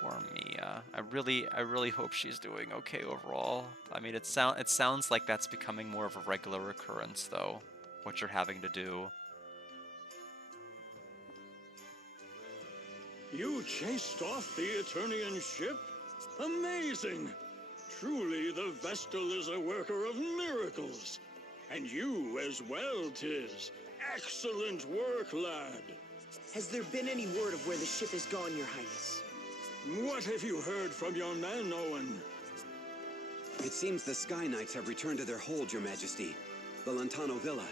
Poor Mia. I really hope she's doing okay overall. I mean, it sounds like that's becoming more of a regular occurrence, though. What you're having to do. You chased off the Eternian ship? Amazing! Truly, the Vestal is a worker of miracles. And you as well, Tiz. Excellent work, lad. Has there been any word of where the ship has gone, Your Highness? What have you heard from your man, Owen? It seems the Sky Knights have returned to their hold, Your Majesty. The Lantano Villa.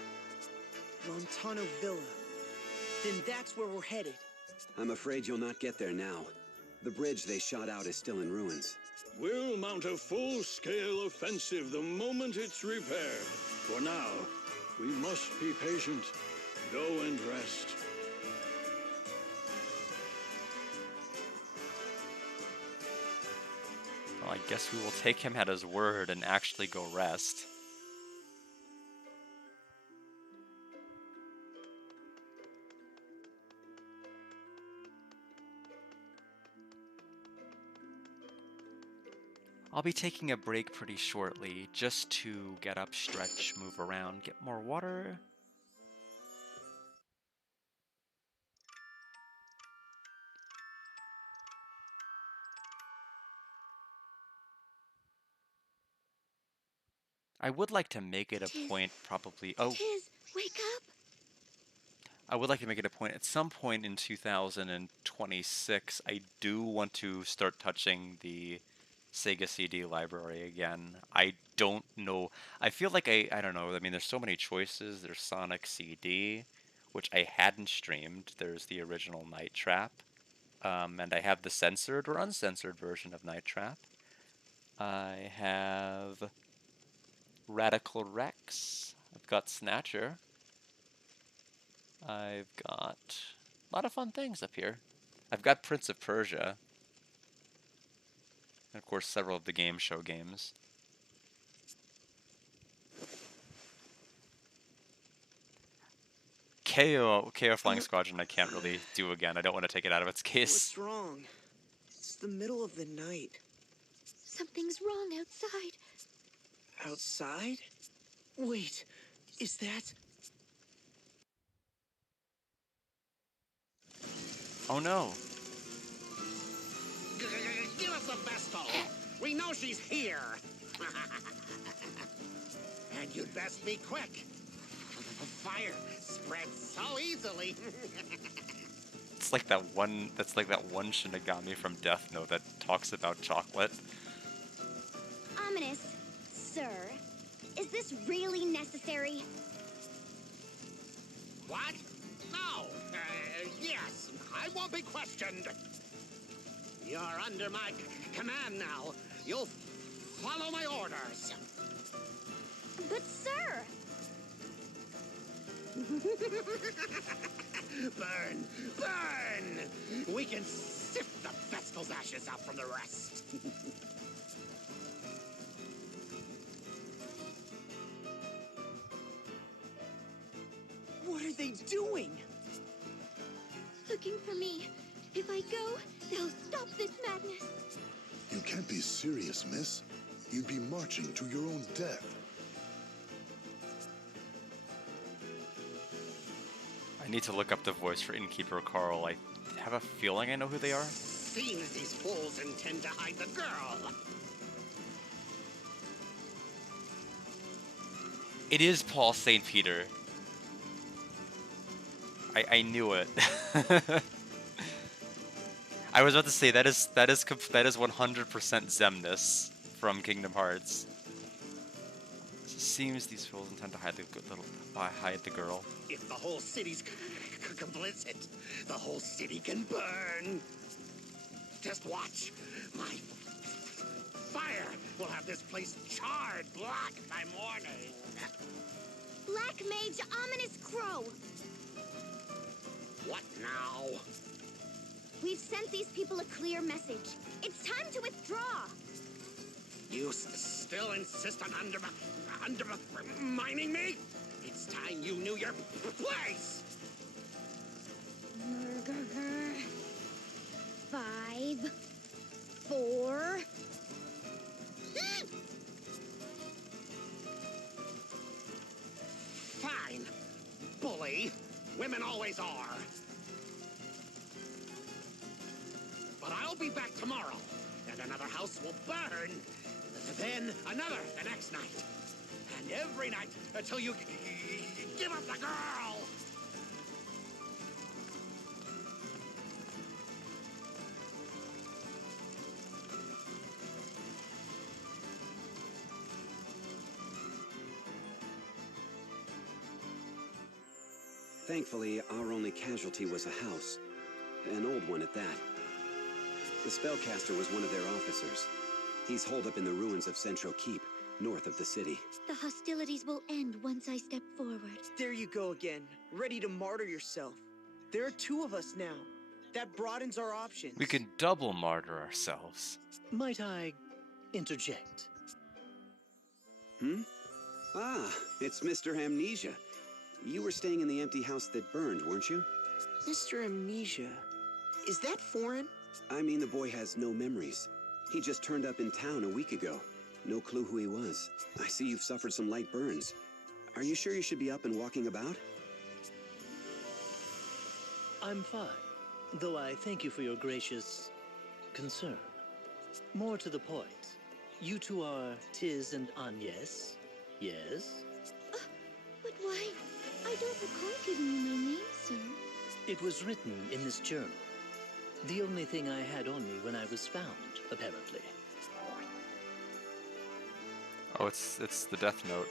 Lantano Villa. Then that's where we're headed. I'm afraid you'll not get there now. The bridge they shot out is still in ruins. We'll mount a full-scale offensive the moment it's repaired. For now, we must be patient. Go and rest. Well, I guess we will take him at his word and actually go rest. I'll be taking a break pretty shortly, just to get up, stretch, move around, get more water. I would like to make it a point probably... Oh, Tiz, wake up! I would like to make it a point at some point in 2026. I do want to start touching the Sega CD library again. I don't know. I feel like I don't know. I mean, there's so many choices. There's Sonic CD, which I hadn't streamed. There's the original Night Trap. And I have the censored or uncensored version of Night Trap. I have Radical Rex. I've got Snatcher. I've got a lot of fun things up here. I've got Prince of Persia. And of course, several of the game show games. KO Flying Squadron I can't really do again. I don't want to take it out of its case. What's wrong? It's the middle of the night. Something's wrong outside. Outside? Wait, is that... Oh no. Give us the Vestal. We know she's here. And you'd best be quick. Fire spreads so easily. It's like that one. That's like that one Shinigami from Death Note that talks about chocolate. Ominous. Sir, is this really necessary? What? No. Yes, I won't be questioned. You're under my command now. You'll follow my orders. But sir! Burn! Burn! We can sift the Vestal's ashes out from the rest. What are they doing? Looking for me. If I go, they'll stop this madness. You can't be serious, miss. You'd be marching to your own death. I need to look up the voice for Innkeeper Carl. I have a feeling I know who they are. Seems these fools intend to hide the girl. It is Paul St. Peter. I knew it. I was about to say that is 100% Zemnis from Kingdom Hearts. It seems these fools intend to hide the girl. If the whole city's complicit, the whole city can burn. Just watch. My fire will have this place charred black by morning. Black Mage Ominous Crow! What now? We've sent these people a clear message. It's time to withdraw! You still insist on undermining me? It's time you knew your place! 5, 4... Fine, bully. Women always are. But I'll be back tomorrow, and another house will burn. Then another the next night. And every night until you give up the girl! Thankfully, our only casualty was a house. An old one at that. The spellcaster was one of their officers. He's holed up in the ruins of Central Keep, north of the city. The hostilities will end once I step forward. There you go again, ready to martyr yourself. There are 2 of us now. That broadens our options. We can double martyr ourselves. Might I interject? Hmm? Ah, it's Mr. Amnesia. You were staying in the empty house that burned, weren't you? Mr. Amnesia, is that foreign? I mean, the boy has no memories. He just turned up in town a week ago. No clue who he was. I see you've suffered some light burns. Are you sure you should be up and walking about? I'm fine, though I thank you for your gracious concern. More to the point, you two are Tiz and Agnes, yes? But why? I don't recall giving you my name, sir. It was written in this journal. The only thing I had on me when I was found, apparently. Oh, it's the Death Note.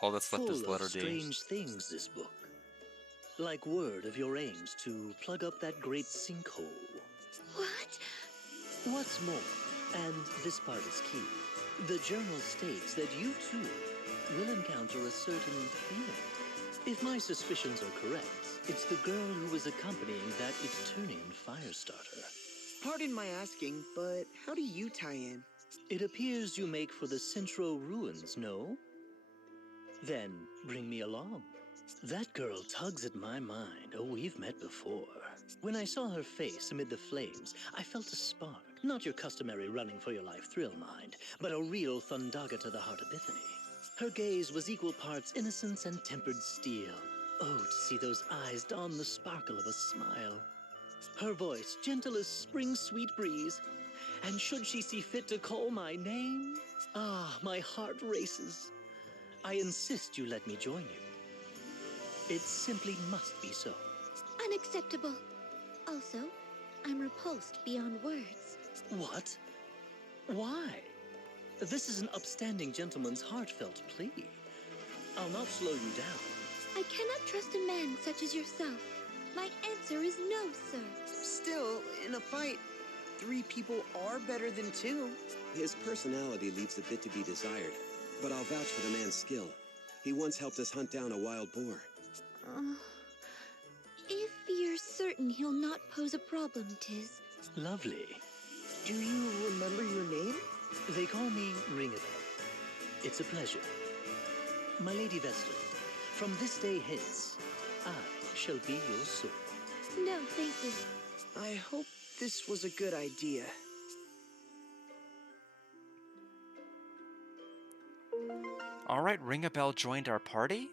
All that's left is Full letter of D. strange things, this book. Like word of your aims to plug up that great sinkhole. What? What's more, and this part is key, the journal states that you too will encounter a certain feeling. If my suspicions are correct, it's the girl who was accompanying that Eternian Firestarter. Pardon my asking, but how do you tie in? It appears you make for the Central Ruins, no? Then bring me along. That girl tugs at my mind. Oh, we've met before. When I saw her face amid the flames, I felt a spark. Not your customary running for your life thrill mind, but a real Thundaga to the heart epiphany. Her gaze was equal parts innocence and tempered steel. Oh, to see those eyes don the sparkle of a smile. Her voice gentle as spring's sweet breeze. And should she see fit to call my name? Ah, my heart races. I insist you let me join you. It simply must be so. Unacceptable. Also, I'm repulsed beyond words. What? Why? This is an upstanding gentleman's heartfelt plea. I'll not slow you down. I cannot trust a man such as yourself. My answer is no, sir. Still, in a fight, 3 people are better than 2. His personality leaves a bit to be desired, but I'll vouch for the man's skill. He once helped us hunt down a wild boar. If you're certain he'll not pose a problem, Tiz. Lovely. Do you remember your name? They call me Ringabel. It's a pleasure. My Lady Vestal, from this day hence, I shall be your sword. No, thank you. I hope this was a good idea. Alright, Ringabel joined our party?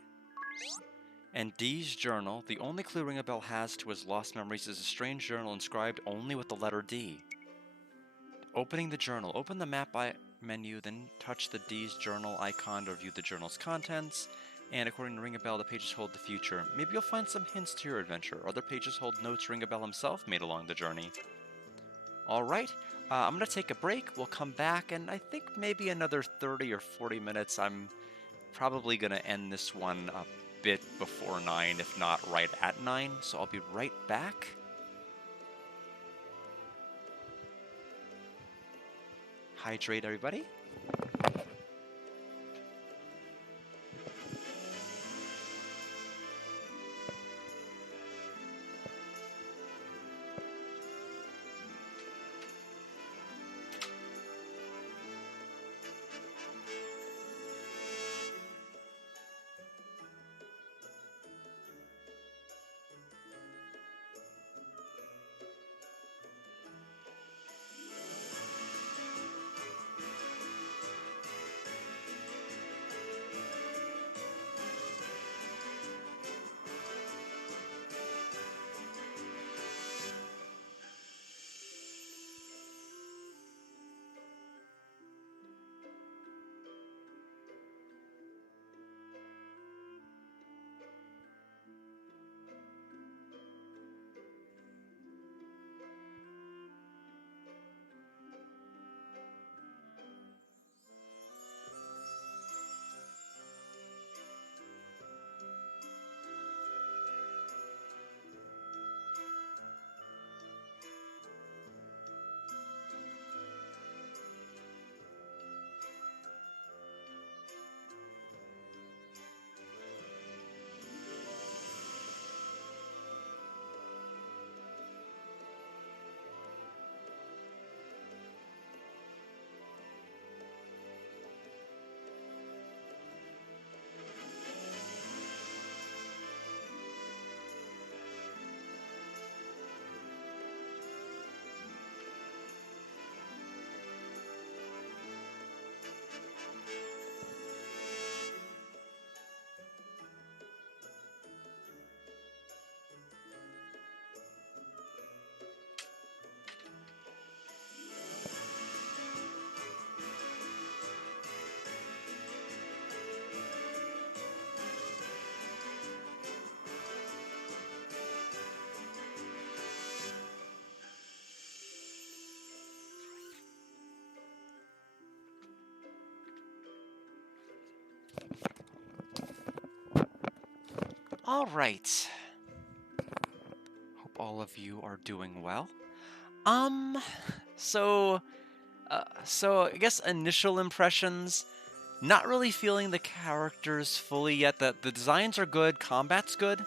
And Dee's journal, the only clue Ringabel has to his lost memories is a strange journal inscribed only with the letter D. Opening the journal, open the map by menu, then touch the D's journal icon to review the journal's contents. And according to Ring a Bell, the pages hold the future. Maybe you'll find some hints to your adventure. Other pages hold notes Ring a Bell himself made along the journey. Alright, I'm going to take a break. We'll come back, and I think maybe another 30 or 40 minutes. I'm probably going to end this one a bit before 9, if not right at 9. So I'll be right back. Hydrate, everybody. All right. Hope all of you are doing well. So, so I guess initial impressions. Not really feeling the characters fully yet. The designs are good, combat's good.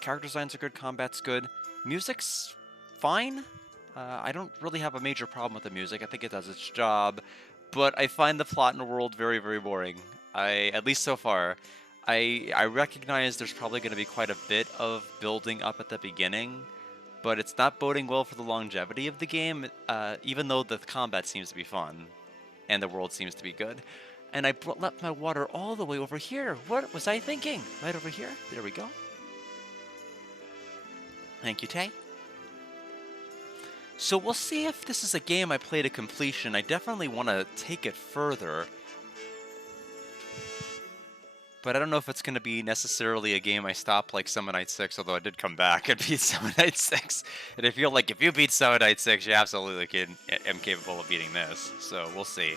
Character designs are good, combat's good. Music's fine. I don't really have a major problem with the music. I think it does its job, but I find the plot and the world very, very boring. At least so far. I recognize there's probably going to be quite a bit of building up at the beginning, but it's not boding well for the longevity of the game, even though the combat seems to be fun, and the world seems to be good. And I left my water all the way over here. What was I thinking? Right over here? There we go. Thank you, Tay. So we'll see if this is a game I play to completion. I definitely want to take it further, but I don't know if it's going to be necessarily a game I stop like Summon Night 6, although I did come back and beat Summon Night 6. And I feel like if you beat Summon Night 6, you absolutely am capable of beating this. So we'll see.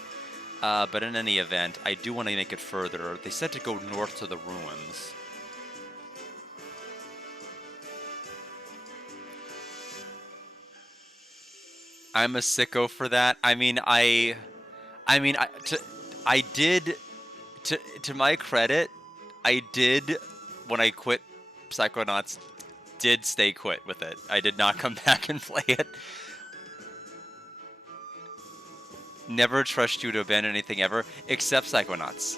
But in any event, I do want to make it further. They said to go north to the ruins. I'm a sicko for that. I did, to my credit, I did, when I quit Psychonauts, did stay quit with it. I did not come back and play it. Never trust you to abandon anything ever, except Psychonauts.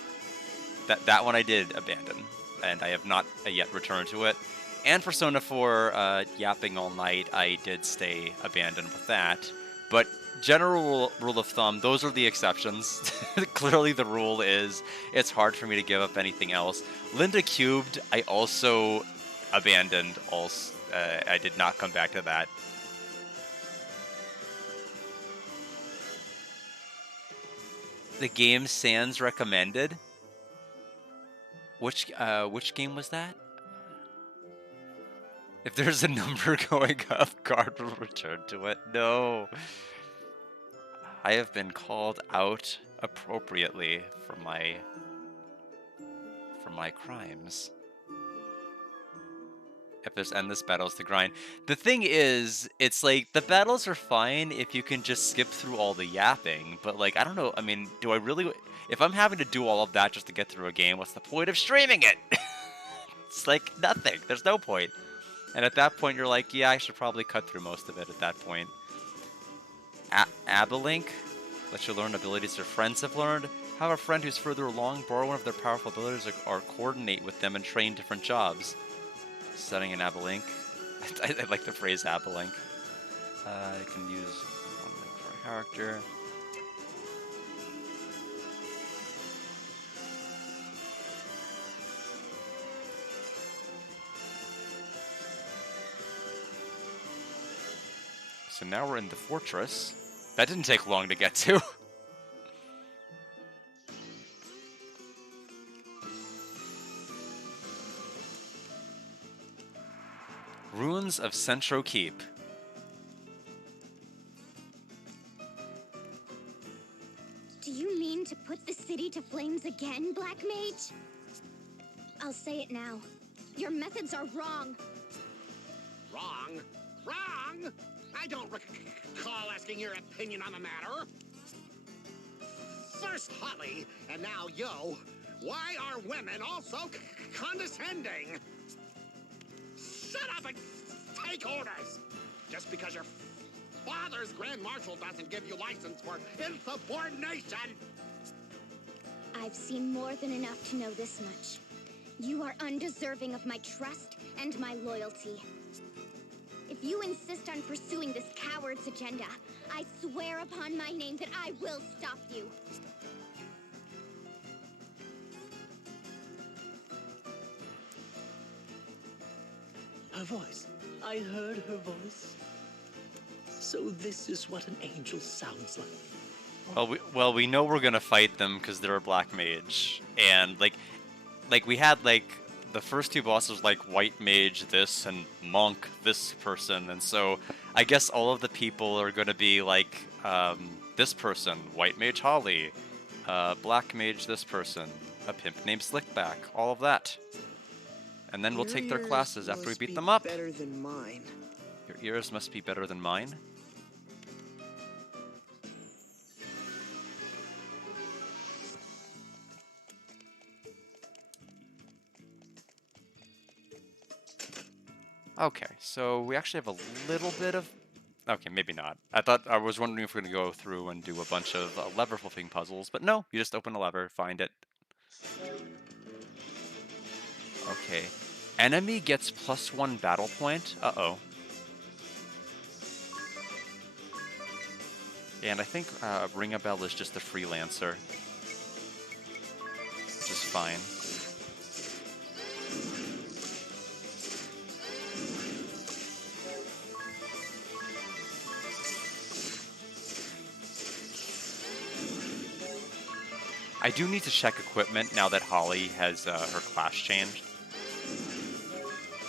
That one I did abandon, and I have not yet returned to it. And Persona 4, yapping all night, I did stay abandoned with that. But general rule of thumb, those are the exceptions. Clearly the rule is it's hard for me to give up anything else. Linda Cubed, I also abandoned. I did not come back to that. the game Sans recommended. Which game was that? If there's a number going up, card will return to it. No. I have been called out appropriately for my crimes. If there's endless battles to grind. The thing is, it's like, the battles are fine if you can just skip through all the yapping, but like, I don't know, I mean, do I really, if I'm having to do all of that just to get through a game, what's the point of streaming it? It's like, nothing, there's no point. And at that point, you're like, yeah, I should probably cut through most of it at that point. Abalink lets you learn abilities your friends have learned. Have a friend who's further along, borrow one of their powerful abilities, or coordinate with them and train different jobs. Setting an Abalink. I like the phrase Abalink. I can use one link for a character. So now we're in the fortress. That didn't take long to get to. Ruins of Centro Keep. Do you mean to put the city to flames again, Black Mage? I'll say it now. Your methods are wrong. Wrong? Wrong? I don't recall asking your opinion on the matter. First Holly, and now Yo. Why are women also condescending? Shut up and take orders! Just because your father's Grand Marshal doesn't give you license for insubordination! I've seen more than enough to know this much. You are undeserving of my trust and my loyalty. If you insist on pursuing this coward's agenda, I swear upon my name that I will stop you. Her voice. I heard her voice. So this is what an angel sounds like. Well, we know we're gonna fight them because they're a black mage, and like we had like the first two bosses like white mage this and monk this person, and so I guess all of the people are gonna be like this person, white mage Holly, black mage this person, a pimp named Slickback, all of that. And then we'll take their classes after we beat them up. Better than mine. Your ears must be better than mine. Okay, so we actually have a little bit of... Okay, maybe not. I was wondering if we're going to go through and do a bunch of lever flipping puzzles, but no, you just open a lever, find it. Okay. Enemy gets +1 battle point. Uh-oh. And I think Ring a Bell is just a freelancer. Which is fine. I do need to check equipment now that Holly has her class changed.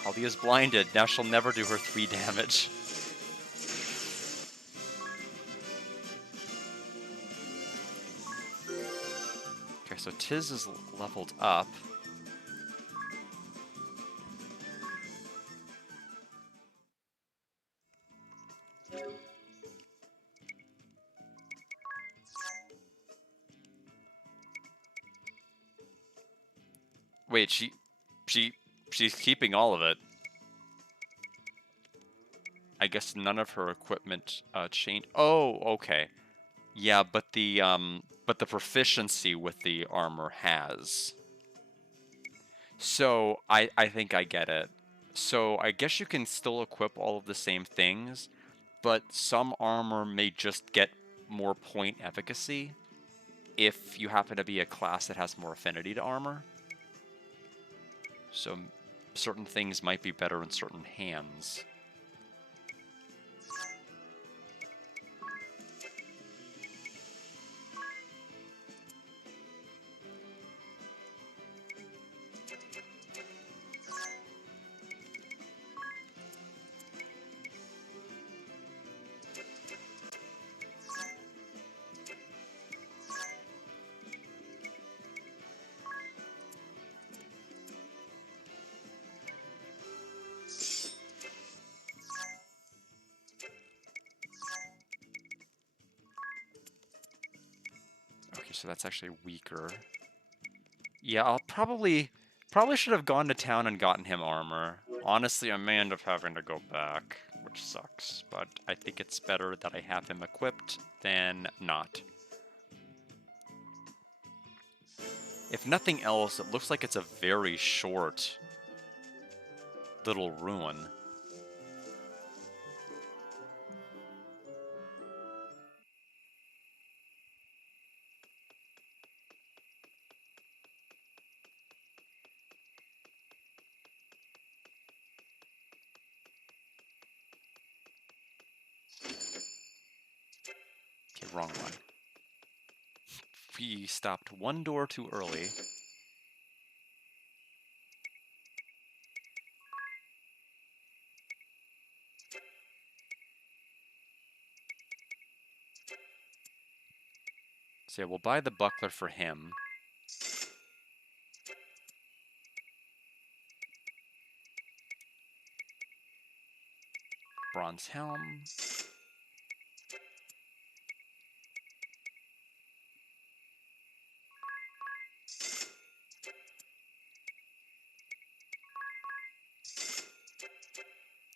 Holly is blinded. Now she'll never do her 3 damage. Okay, so Tiz is leveled up. Wait, she's keeping all of it. I guess none of her equipment changed. Oh, okay. Yeah, but the proficiency with the armor has. So I think I get it. So I guess you can still equip all of the same things, but some armor may just get more point efficacy if you happen to be a class that has more affinity to armor. So certain things might be better in certain hands. so that's actually weaker. Yeah, I'll probably should have gone to town and gotten him armor. Honestly, I may end up having to go back, which sucks, but I think it's better that I have him equipped than not. If nothing else, it looks like it's a very short little ruin. Okay, wrong one. We stopped one door too early. So yeah, we'll buy the buckler for him. Bronze helm.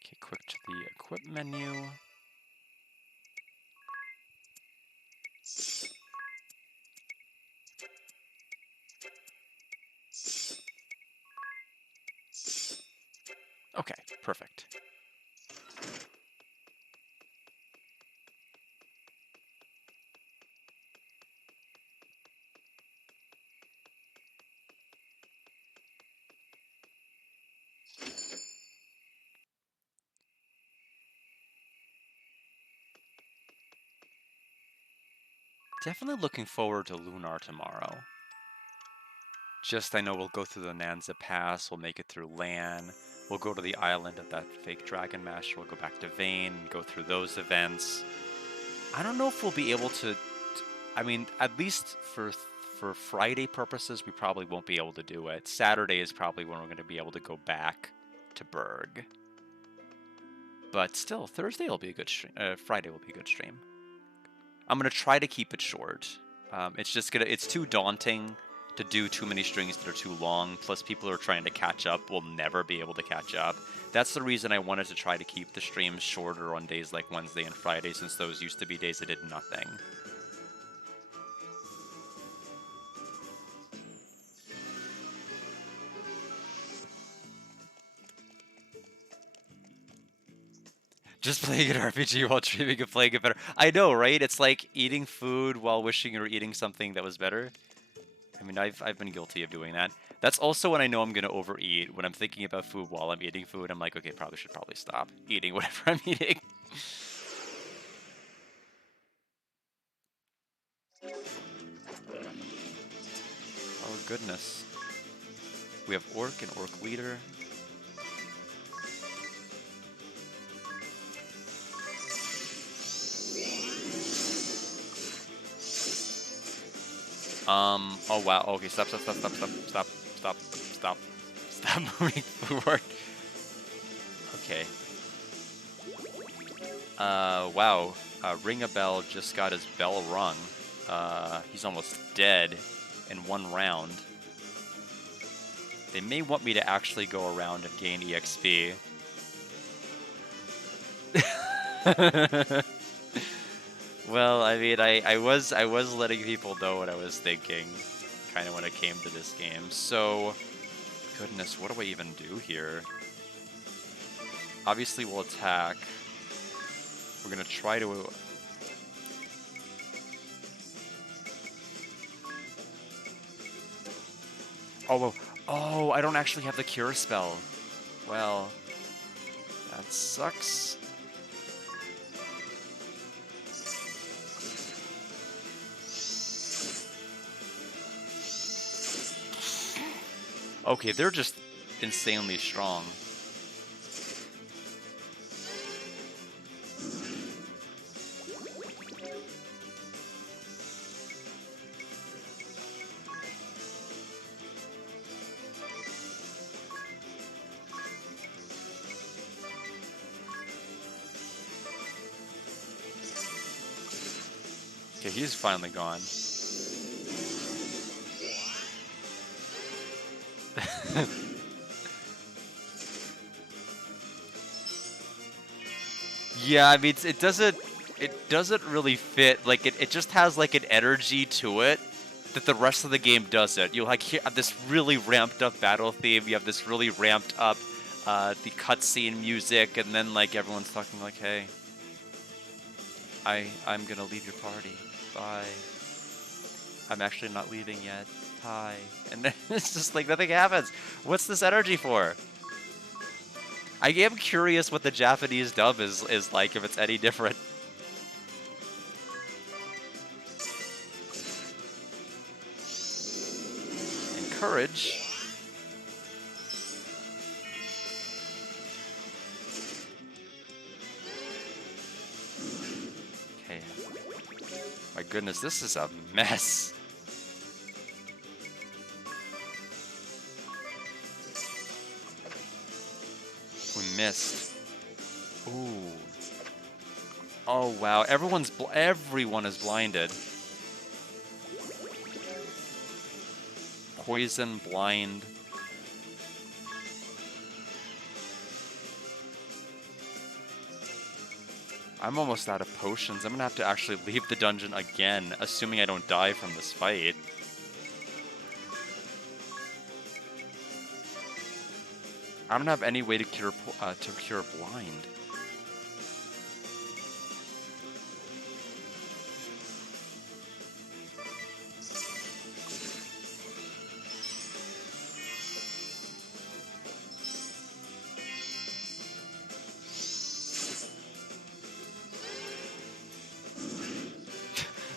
Okay, quick to the equip menu. Okay, perfect. Definitely looking forward to Lunar tomorrow. Just, I know we'll go through the Nanza Pass, we'll make it through Lan, we'll go to the island of that fake Dragon Master, we'll go back to Vane, and go through those events. I don't know if we'll be able to... I mean, at least for Friday purposes, we probably won't be able to do it. Saturday is probably when we're going to be able to go back to Berg. But still, Thursday will be a good stream. Friday will be a good stream. I'm going to try to keep it short. It's too daunting to do too many strings that are too long. Plus, people who are trying to catch up will never be able to catch up. That's the reason I wanted to try to keep the streams shorter on days like Wednesday and Friday, since those used to be days I did nothing. Just playing an RPG while dreaming of playing it better. I know, right? It's like eating food while wishing you were eating something that was better. I mean, I've been guilty of doing that. That's also when I know I'm gonna overeat. When I'm thinking about food while I'm eating food, I'm like, okay, should probably stop eating whatever I'm eating. Oh goodness. We have Orc and Orc Leader. Oh wow. Okay, stop moving forward. Okay. Wow. Ring a Bell just got his bell rung. He's almost dead in one round. They may want me to actually go around and gain EXP. Well, I mean, I was letting people know what I was thinking, kind of when it came to this game. So, goodness, what do I even do here? Obviously, we'll attack. We're gonna try to. Oh, I don't actually have the cure spell. Well, that sucks. Okay, they're just insanely strong. Okay, he's finally gone. Yeah, I mean, it doesn't really fit. Like, it just has, like, an energy to it that the rest of the game doesn't. You, like, hear this really ramped up battle theme, you have this really ramped up, the cutscene music, and then, like, everyone's talking like, hey, I'm gonna leave your party. Bye. I'm actually not leaving yet. Hi. And then it's just like nothing happens. What's this energy for? I am curious what the Japanese dub is like, if it's any different. Encourage. Okay. My goodness, this is a mess. We missed. Ooh. Oh wow, everyone is blinded. Poison, blind. I'm almost out of potions. I'm gonna have to actually leave the dungeon again, assuming I don't die from this fight. I don't have any way to cure blind.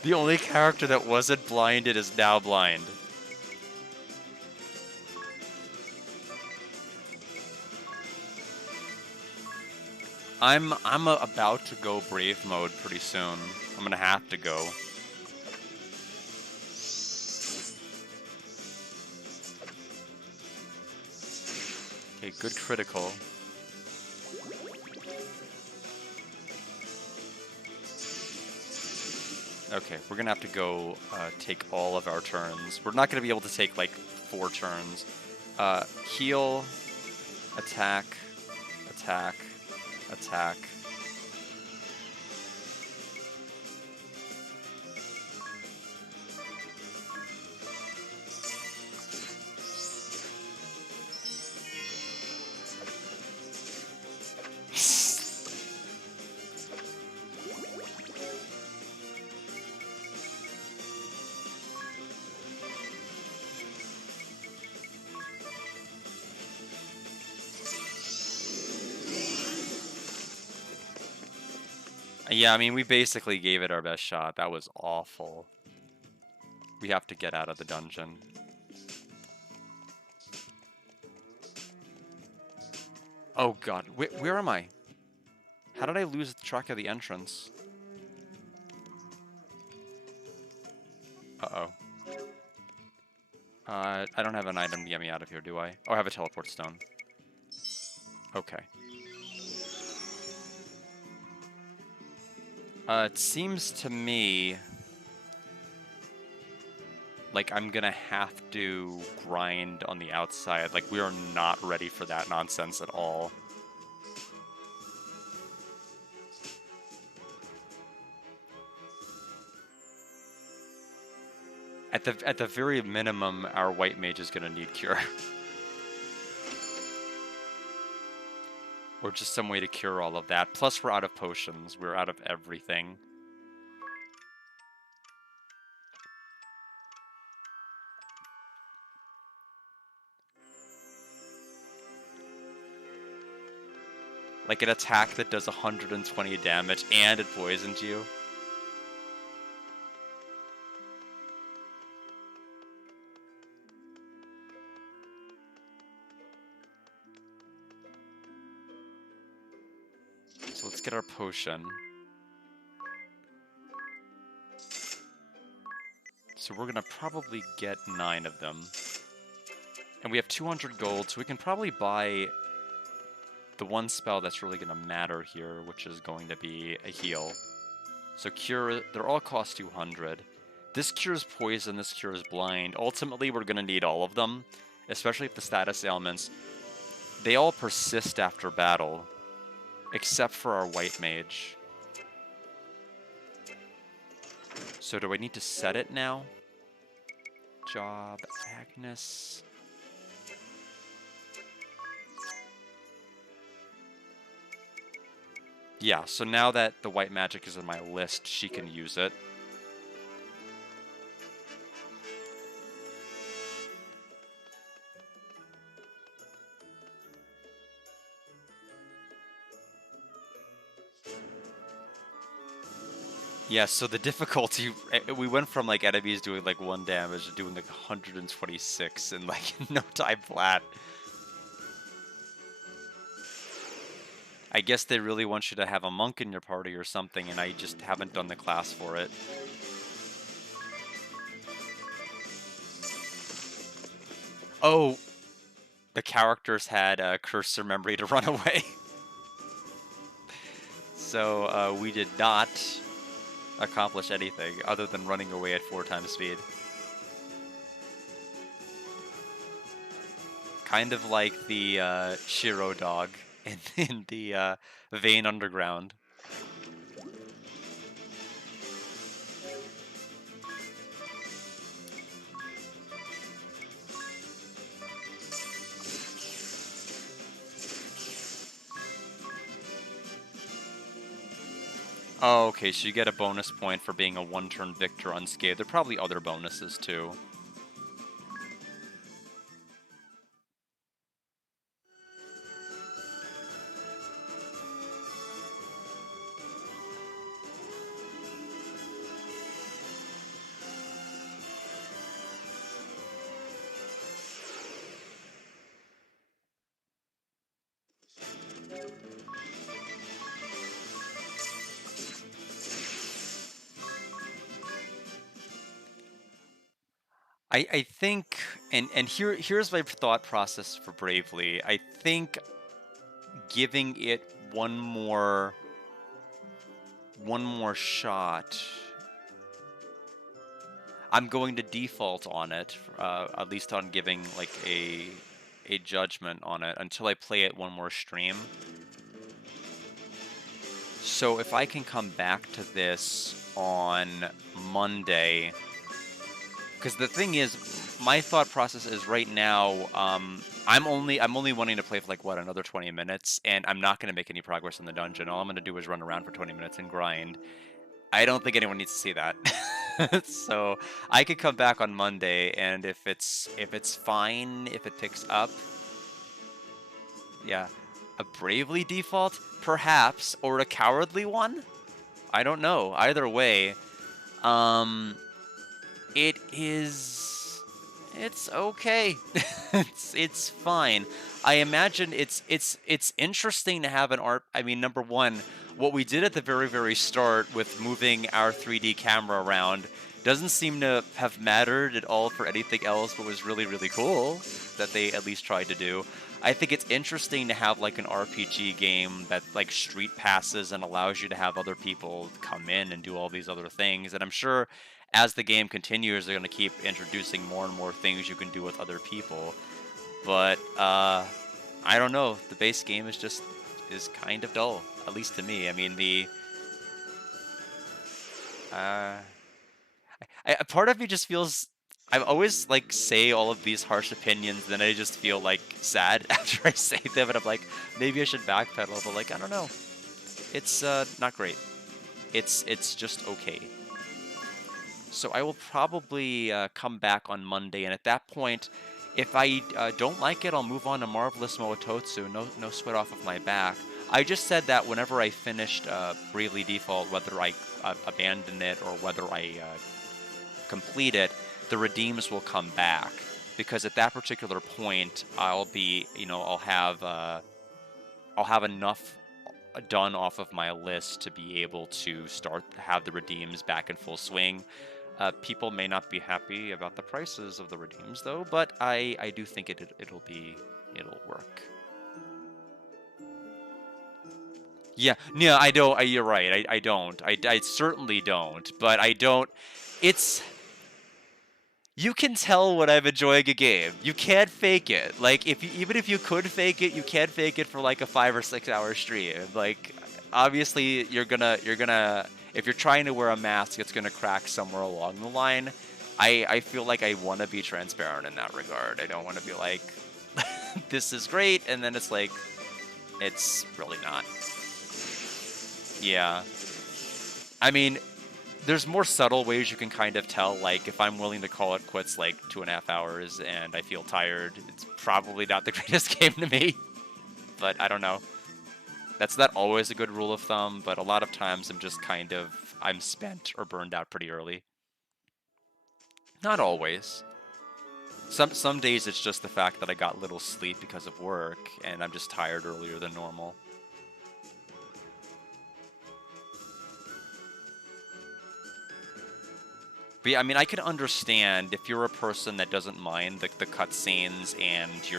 The only character that wasn't blinded is now blind. I'm about to go brave mode pretty soon. I'm gonna have to go. Okay, good critical. Okay, we're gonna have to go take all of our turns. We're not gonna be able to take like 4 turns. Heal, attack, attack, attack. Yeah, I mean, we basically gave it our best shot. That was awful. We have to get out of the dungeon. Oh god, where am I? How did I lose track of the entrance? Uh-oh. I don't have an item to get me out of here, do I? Oh, I have a teleport stone. Okay. It seems to me like I'm gonna have to grind on the outside. Like, we are not ready for that nonsense at all. At the very minimum, our white mage is gonna need cure. Or just some way to cure all of that. Plus, we're out of potions. We're out of everything. Like an attack that does 120 damage and it poisons you. So let's get our potion. So we're gonna probably get 9 of them. And we have 200 gold, so we can probably buy the one spell that's really gonna matter here, which is going to be a heal. So cure, they're all cost 200. This cures poison, this cures blind. Ultimately, we're gonna need all of them, especially if the status ailments, they all persist after battle. except for our white mage. So do I need to set it now? Job, Agnes. Yeah, so now that the white magic is in my list, she can use it. Yeah, so the difficulty, we went from like enemies doing like 1 damage to doing like 126 in like no time flat. I guess they really want you to have a monk in your party or something, and I just haven't done the class for it. Oh, the characters had cursor memory to run away. So we did not accomplish anything other than running away at 4 times speed. Kind of like the Shiro dog in the Vein Underground. Oh, okay, so you get a bonus point for being a 1-turn victor unscathed. There are probably other bonuses too. I think, and here's my thought process for Bravely. I think giving it one more shot. I'm going to default on it, at least on giving like a judgment on it until I play it one more stream. So if I can come back to this on Monday, because the thing is, my thought process is right now, I'm only wanting to play for like what, another 20 minutes, and I'm not going to make any progress in the dungeon. All I'm going to do is run around for 20 minutes and grind. I don't think anyone needs to see that. So I could come back on Monday, and if it's fine, if it picks up, yeah, a Bravely default, perhaps, or a Cowardly one. I don't know. Either way, it is. It's okay. It's fine. I imagine it's interesting to have an art. I mean, number one, what we did at the very start with moving our 3D camera around doesn't seem to have mattered at all for anything else, but was really cool that they at least tried to do. I think it's interesting to have like an RPG game that like street passes and allows you to have other people come in and do all these other things. And I'm sure as the game continues, they're going to keep introducing more and more things you can do with other people. But I don't know. The base game is kind of dull, at least to me. I mean, a part of me just feels. I always like say all of these harsh opinions, then I just feel like sad after I say them, and I'm like, maybe I should backpedal, but like I don't know. It's not great. It's just okay. So I will probably come back on Monday, and at that point, if I don't like it, I'll move on to Marvelous Moototsu. No sweat off of my back. I just said that whenever I finished Bravely Default, whether I abandon it or whether I complete it, the redeems will come back. Because at that particular point, I'll be, I'll have enough done off of my list to be able to have the redeems back in full swing. People may not be happy about the prices of the redeems, though, but I do think it'll work. Yeah, no, I don't. You're right. I don't. I certainly don't. But I don't. It's you can tell when I'm enjoying a game. You can't fake it. Like, even if you could fake it, you can't fake it for like a 5 or 6 hour stream. Like, obviously, if you're trying to wear a mask, it's gonna crack somewhere along the line. I feel like I want to be transparent in that regard. I don't want to be like, this is great, and then it's like, it's really not. Yeah. I mean, there's more subtle ways you can kind of tell, like, if I'm willing to call it quits like 2.5 hours and I feel tired, it's probably not the greatest game to me. But I don't know. That's not always a good rule of thumb, but a lot of times I'm spent or burned out pretty early. Not always. Some days it's just the fact that I got little sleep because of work, and I'm just tired earlier than normal. But yeah, I mean, I could understand if you're a person that doesn't mind the cutscenes and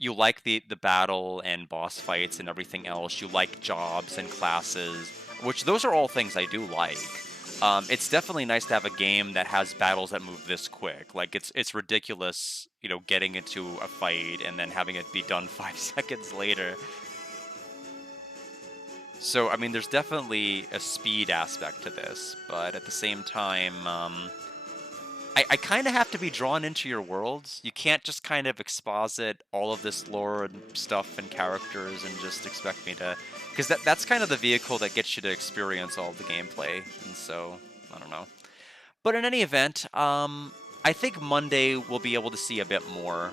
you like the battle and boss fights and everything else. You like jobs and classes, which those are all things I do like. It's definitely nice to have a game that has battles that move this quick. Like it's ridiculous, getting into a fight and then having it be done 5 seconds later. So, I mean, there's definitely a speed aspect to this, but at the same time, I kind of have to be drawn into your worlds. You can't just kind of exposit all of this lore and stuff and characters and just expect me to... Because that's kind of the vehicle that gets you to experience all of the gameplay, and so, I don't know. But in any event, I think Monday we'll be able to see a bit more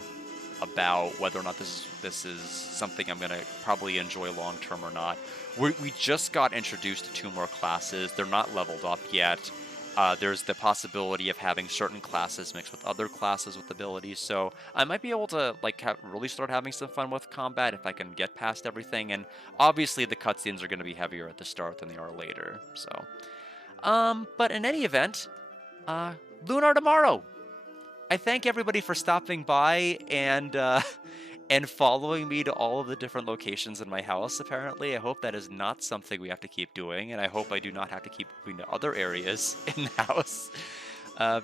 about whether or not this is something I'm going to probably enjoy long term or not. We just got introduced to 2 more classes. They're not leveled up yet. There's the possibility of having certain classes mixed with other classes with abilities, so I might be able to really start having some fun with combat if I can get past everything. And obviously the cutscenes are going to be heavier at the start than they are later. So, but in any event, Lunar tomorrow. I thank everybody for stopping by and and following me to all of the different locations in my house, apparently. I hope that is not something we have to keep doing, and I hope I do not have to keep moving to other areas in the house,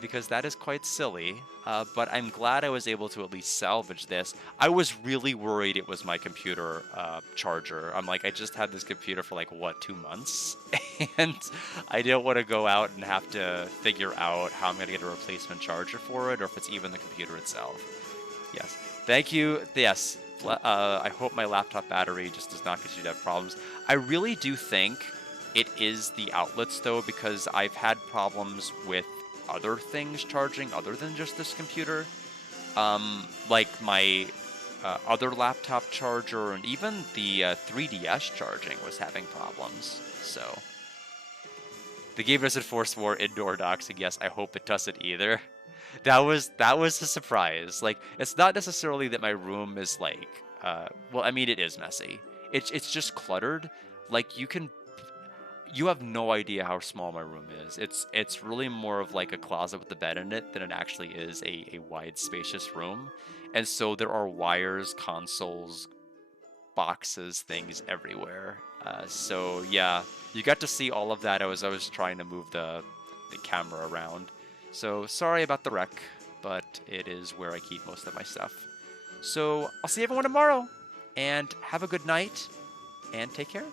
because that is quite silly. But I'm glad I was able to at least salvage this. I was really worried it was my computer charger. I'm like, I just had this computer for 2 months? And I didn't want to go out and have to figure out how I'm going to get a replacement charger for it, or if it's even the computer itself. Yes. Thank you. Yes. I hope my laptop battery just does not continue to have problems. I really do think it is the outlets, though, because I've had problems with other things charging other than just this computer. Like my other laptop charger and even the 3DS charging was having problems. So the game doesn't force more indoor doxing. Yes, I hope it doesn't either. That was a surprise. Like, it's not necessarily that my room is well, I mean, it is messy. It's just cluttered. Like, you have no idea how small my room is. It's really more of like a closet with a bed in it than it actually is a wide, spacious room. And so there are wires, consoles, boxes, things everywhere. So yeah, you got to see all of that as I was trying to move the camera around. So sorry about the wreck, but it is where I keep most of my stuff. So I'll see everyone tomorrow, and have a good night, and take care.